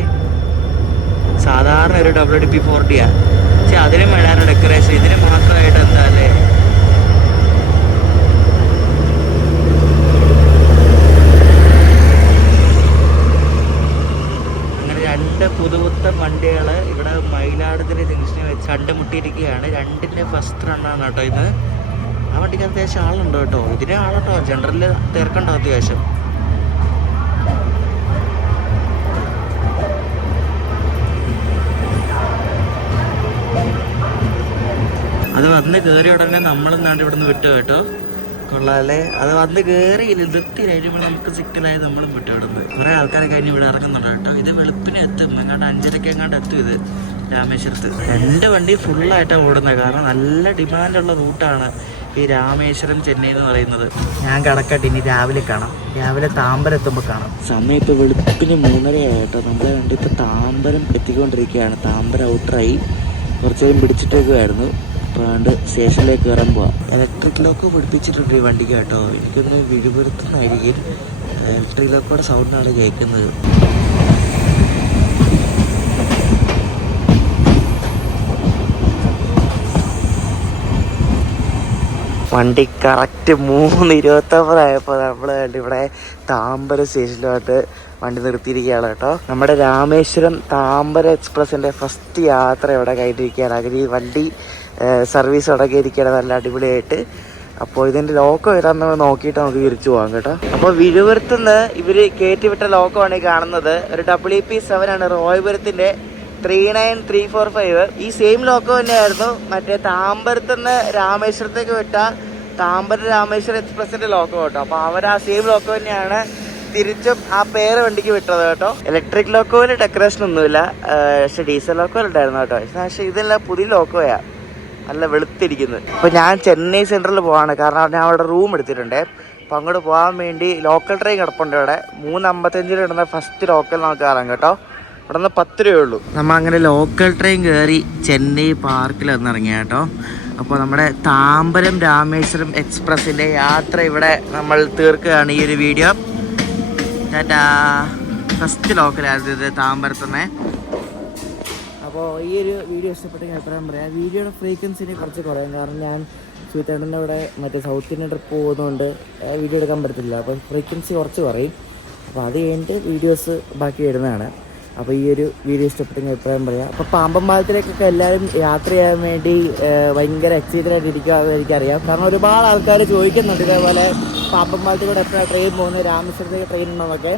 സാധാരണ ഒരു WP40 പക്ഷെ അതിനും വേണം ഡെക്കറേഷൻ. ഇതിന് മാത്രമായിട്ട് എന്താ അല്ലേ. അങ്ങനെ 2 പുതുപുത്തൻ വണ്ടികൾ ഇവിടെ മയിലാടുതുറൈ ജംഗ്ഷനിൽ വെച്ച് കണ്ടുമുട്ടിയിരിക്കുകയാണ്. 2ന്റെ ഫസ്റ്റ് റണ്ണാണ് കേട്ടോ ഇത്. ആ വണ്ടിക്ക് അത്യാവശ്യം ആളുണ്ട് കേട്ടോ. ഇതിന് ആളട്ടോ, ജനറലിൽ തിരക്കുണ്ടോ അത്യാവശ്യം. അത് വന്ന് കയറിയ ഉടനെ നമ്മളെന്നാണ്ട് ഇവിടെ നിന്ന് വിട്ടു കേട്ടോ. കൊള്ളാല്ലേ, അത് വന്ന് കയറിയില്ല, നിർത്തിയില്ലായിരുന്നു. നമുക്ക് സിക്കലായി നമ്മളും വിട്ടു ഇവിടുന്ന്. കുറേ ആൾക്കാരെ കഴിഞ്ഞ് ഇവിടെ ഇറങ്ങുന്നുണ്ട് കേട്ടോ. ഇത് വെളുപ്പിന് എത്തും, എങ്ങാണ്ട് 5:30 എങ്ങാണ്ട് എത്തും ഇത് രാമേശ്വരത്ത്. 2 വണ്ടി ഫുള്ളായിട്ടാണ് ഓടുന്നത്. കാരണം നല്ല ഡിമാൻഡുള്ള റൂട്ടാണ്. ഈ രാമേശ്വരം ചെന്നൈ എന്ന് പറയുന്നത്. ഞാൻ കടക്കട്ടെ, ഇനി രാവിലെ കാണാം. രാവിലെ താമ്പരം എത്തുമ്പോൾ കാണാം. സമയം ഇപ്പോൾ വെളുപ്പിന് 3:30 കേട്ടോ. നമ്മളെ കണ്ട് ഇപ്പോൾ താമ്പരം എത്തിക്കൊണ്ടിരിക്കുകയാണ്. താമ്പരം ഔട്ടറായി, കുറച്ച് നേരം പിടിച്ചിട്ടേക്കുമായിരുന്നു. അപ്പോൾ അതുകൊണ്ട് സ്റ്റേഷനിലേക്ക് കയറാൻ പോവാം. ഇലക്ട്രിക് ലോക്ക് പിടിപ്പിച്ചിട്ടുണ്ട് ഈ വണ്ടിക്ക് കേട്ടോ. എനിക്കൊന്ന് വിഴുപുരത്തുനിന്നായിരിക്കും ഇലക്ട്രിക് ലോക്കോടെ സൗണ്ടാണ് കേൾക്കുന്നത്. വണ്ടി കറക്റ്റ് 3:29 നമ്മൾ ഇവിടെ താമ്പരം സ്റ്റേഷനിലോട്ട് വണ്ടി നിർത്തിയിരിക്കുകയാണ് കേട്ടോ. നമ്മുടെ രാമേശ്വരം താമ്പരം എക്സ്പ്രസിൻ്റെ ഫസ്റ്റ് യാത്ര ഇവിടെ കഴിഞ്ഞിരിക്കുകയാണ്. അങ്ങനെ ഈ വണ്ടി സർവീസ് തുടങ്ങിയിരിക്കുകയാണ് നല്ല അടിപൊളിയായിട്ട്. അപ്പോൾ ഇതിൻ്റെ ലോക്കോ ഏതാണെന്ന് നോക്കിയിട്ട് നമുക്ക് തിരിച്ചു പോകാം കേട്ടോ. അപ്പോൾ വിഴുപുരത്തുനിന്ന് ഇവർ കയറ്റിവിട്ട ലോക്കമാണ് ഈ കാണുന്നത്. ഒരു WP7 ആണ്, റോയപുരത്തിൻ്റെ 39345. ഈ സെയിം ലോക്കോ തന്നെയായിരുന്നു മറ്റേ താമ്പരത്തുനിന്ന് രാമേശ്വരത്തേക്ക് വിട്ട താമ്പരം രാമേശ്വരം എക്സ്പ്രസിന്റെ ലോക്കോ കേട്ടോ. അപ്പോൾ അവർ ആ സെയിം ലോക്കോ തന്നെയാണ് തിരിച്ചും ആ പേര് വണ്ടിക്ക് വിട്ടത് കേട്ടോ. ഇലക്ട്രിക് ലോക്കോയിൽ ഡെക്കറേഷൻ ഒന്നുമില്ല, പക്ഷെ ഡീസൽ ലോക്കോ ഉണ്ടായിരുന്നു കേട്ടോ. പക്ഷെ ഇതെല്ലാം പുതിയ ലോക്കോയാ, നല്ല വെളുത്തിരിക്കുന്നത്. അപ്പോൾ ഞാൻ ചെന്നൈ സെൻട്രലിൽ പോവാണ്, കാരണം ഞാൻ അവിടെ റൂം എടുത്തിട്ടുണ്ട്. അപ്പോൾ അങ്ങോട്ട് പോകാൻ വേണ്ടി ലോക്കൽ ട്രെയിൻ കിടപ്പുണ്ട് ഇവിടെ. 3:55 ഇടുന്ന ഫസ്റ്റ് ലോക്കൽ നമുക്ക് കയറാം കേട്ടോ. ഇവിടെ നിന്ന് 10 രൂപയുള്ളൂ. നമ്മൾ അങ്ങനെ ലോക്കൽ ട്രെയിൻ കയറി ചെന്നൈ പാർക്കിൽ വന്നിറങ്ങിയ കേട്ടോ. അപ്പോൾ നമ്മുടെ താമ്പരം രാമേശ്വരം എക്സ്പ്രസിൻ്റെ യാത്ര ഇവിടെ നമ്മൾ തീർക്കുകയാണ് ഈ ഒരു വീഡിയോ. ടാറ്റാ. ഫസ്റ്റ് ലോക്കലായിരുന്നു ഇത് താമ്പരത്തുനിന്ന്. അപ്പോൾ ഈ ഒരു വീഡിയോ ഇഷ്ടപ്പെട്ടെങ്കിൽ അഭിപ്രായം പറയാം. വീഡിയോയുടെ ഫ്രീക്വൻസിനെ കുറച്ച് കുറയും, കാരണം ഞാൻ സൂത്തേട്ടൻ്റെ അവിടെ മറ്റേ സൗത്ത് ഇന്ത്യൻ ട്രിപ്പ് പോകുന്നതുകൊണ്ട് വീഡിയോ എടുക്കാൻ പറ്റത്തില്ല. അപ്പോൾ ഫ്രീക്വൻസി കുറച്ച് കുറയും. അപ്പോൾ അത് കഴിഞ്ഞിട്ട് വീഡിയോസ് ബാക്കി ഇടുന്നതാണ്. അപ്പോൾ ഈ ഒരു വീഡിയോ ഇഷ്ടപ്പെട്ടെങ്കിൽ അഭിപ്രായം പറയാം. അപ്പോൾ പാമ്പൻ പാലത്തിലേക്കൊക്കെ എല്ലാവരും യാത്ര ചെയ്യാൻ വേണ്ടി ഭയങ്കര എക്സൈറ്റഡ് ആയിട്ട് ഇരിക്കുകയെന്ന് എനിക്കറിയാം, കാരണം ഒരുപാട് ആൾക്കാർ ചോദിക്കുന്നുണ്ട് ഇതേപോലെ പാമ്പൻ പാലത്തിലൂടെ എപ്പോഴാണ് ട്രെയിൻ പോകുന്നത്, രാമേശ്വരത്തേക്ക് ട്രെയിൻ ഉണ്ടോന്നൊക്കെ.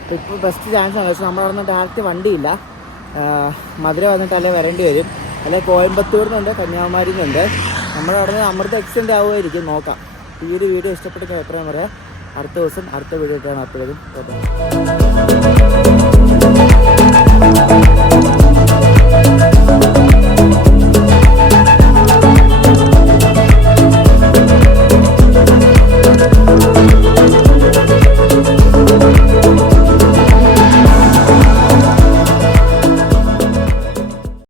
അപ്പോൾ ഇപ്പോൾ ബെസ്റ്റ് ചാൻസ് ആണ്. പക്ഷേ നമ്മുടെ അവിടെ നിന്ന് ഡയറക്റ്റ് വണ്ടിയില്ല, മധുര വന്നിട്ട് അല്ലെ വരേണ്ടി വരും, അല്ലെ കോയമ്പത്തൂരിൽ നിന്നുണ്ട്, കന്യാകുമാരിയിൽ നിന്നുണ്ട്. നമ്മുടെ അവിടെ നിന്ന് അമൃത എക്സ്റ്റെൻഡ് ആവുമായിരിക്കും, നോക്കാം. ഈ ഒരു വീഡിയോ ഇഷ്ടപ്പെട്ടെങ്കിൽ അഭിപ്രായം പറയാം. അടുത്ത ദിവസം അടുത്ത വീഡിയോ ആയിട്ടാണ് അപ്പോഴും.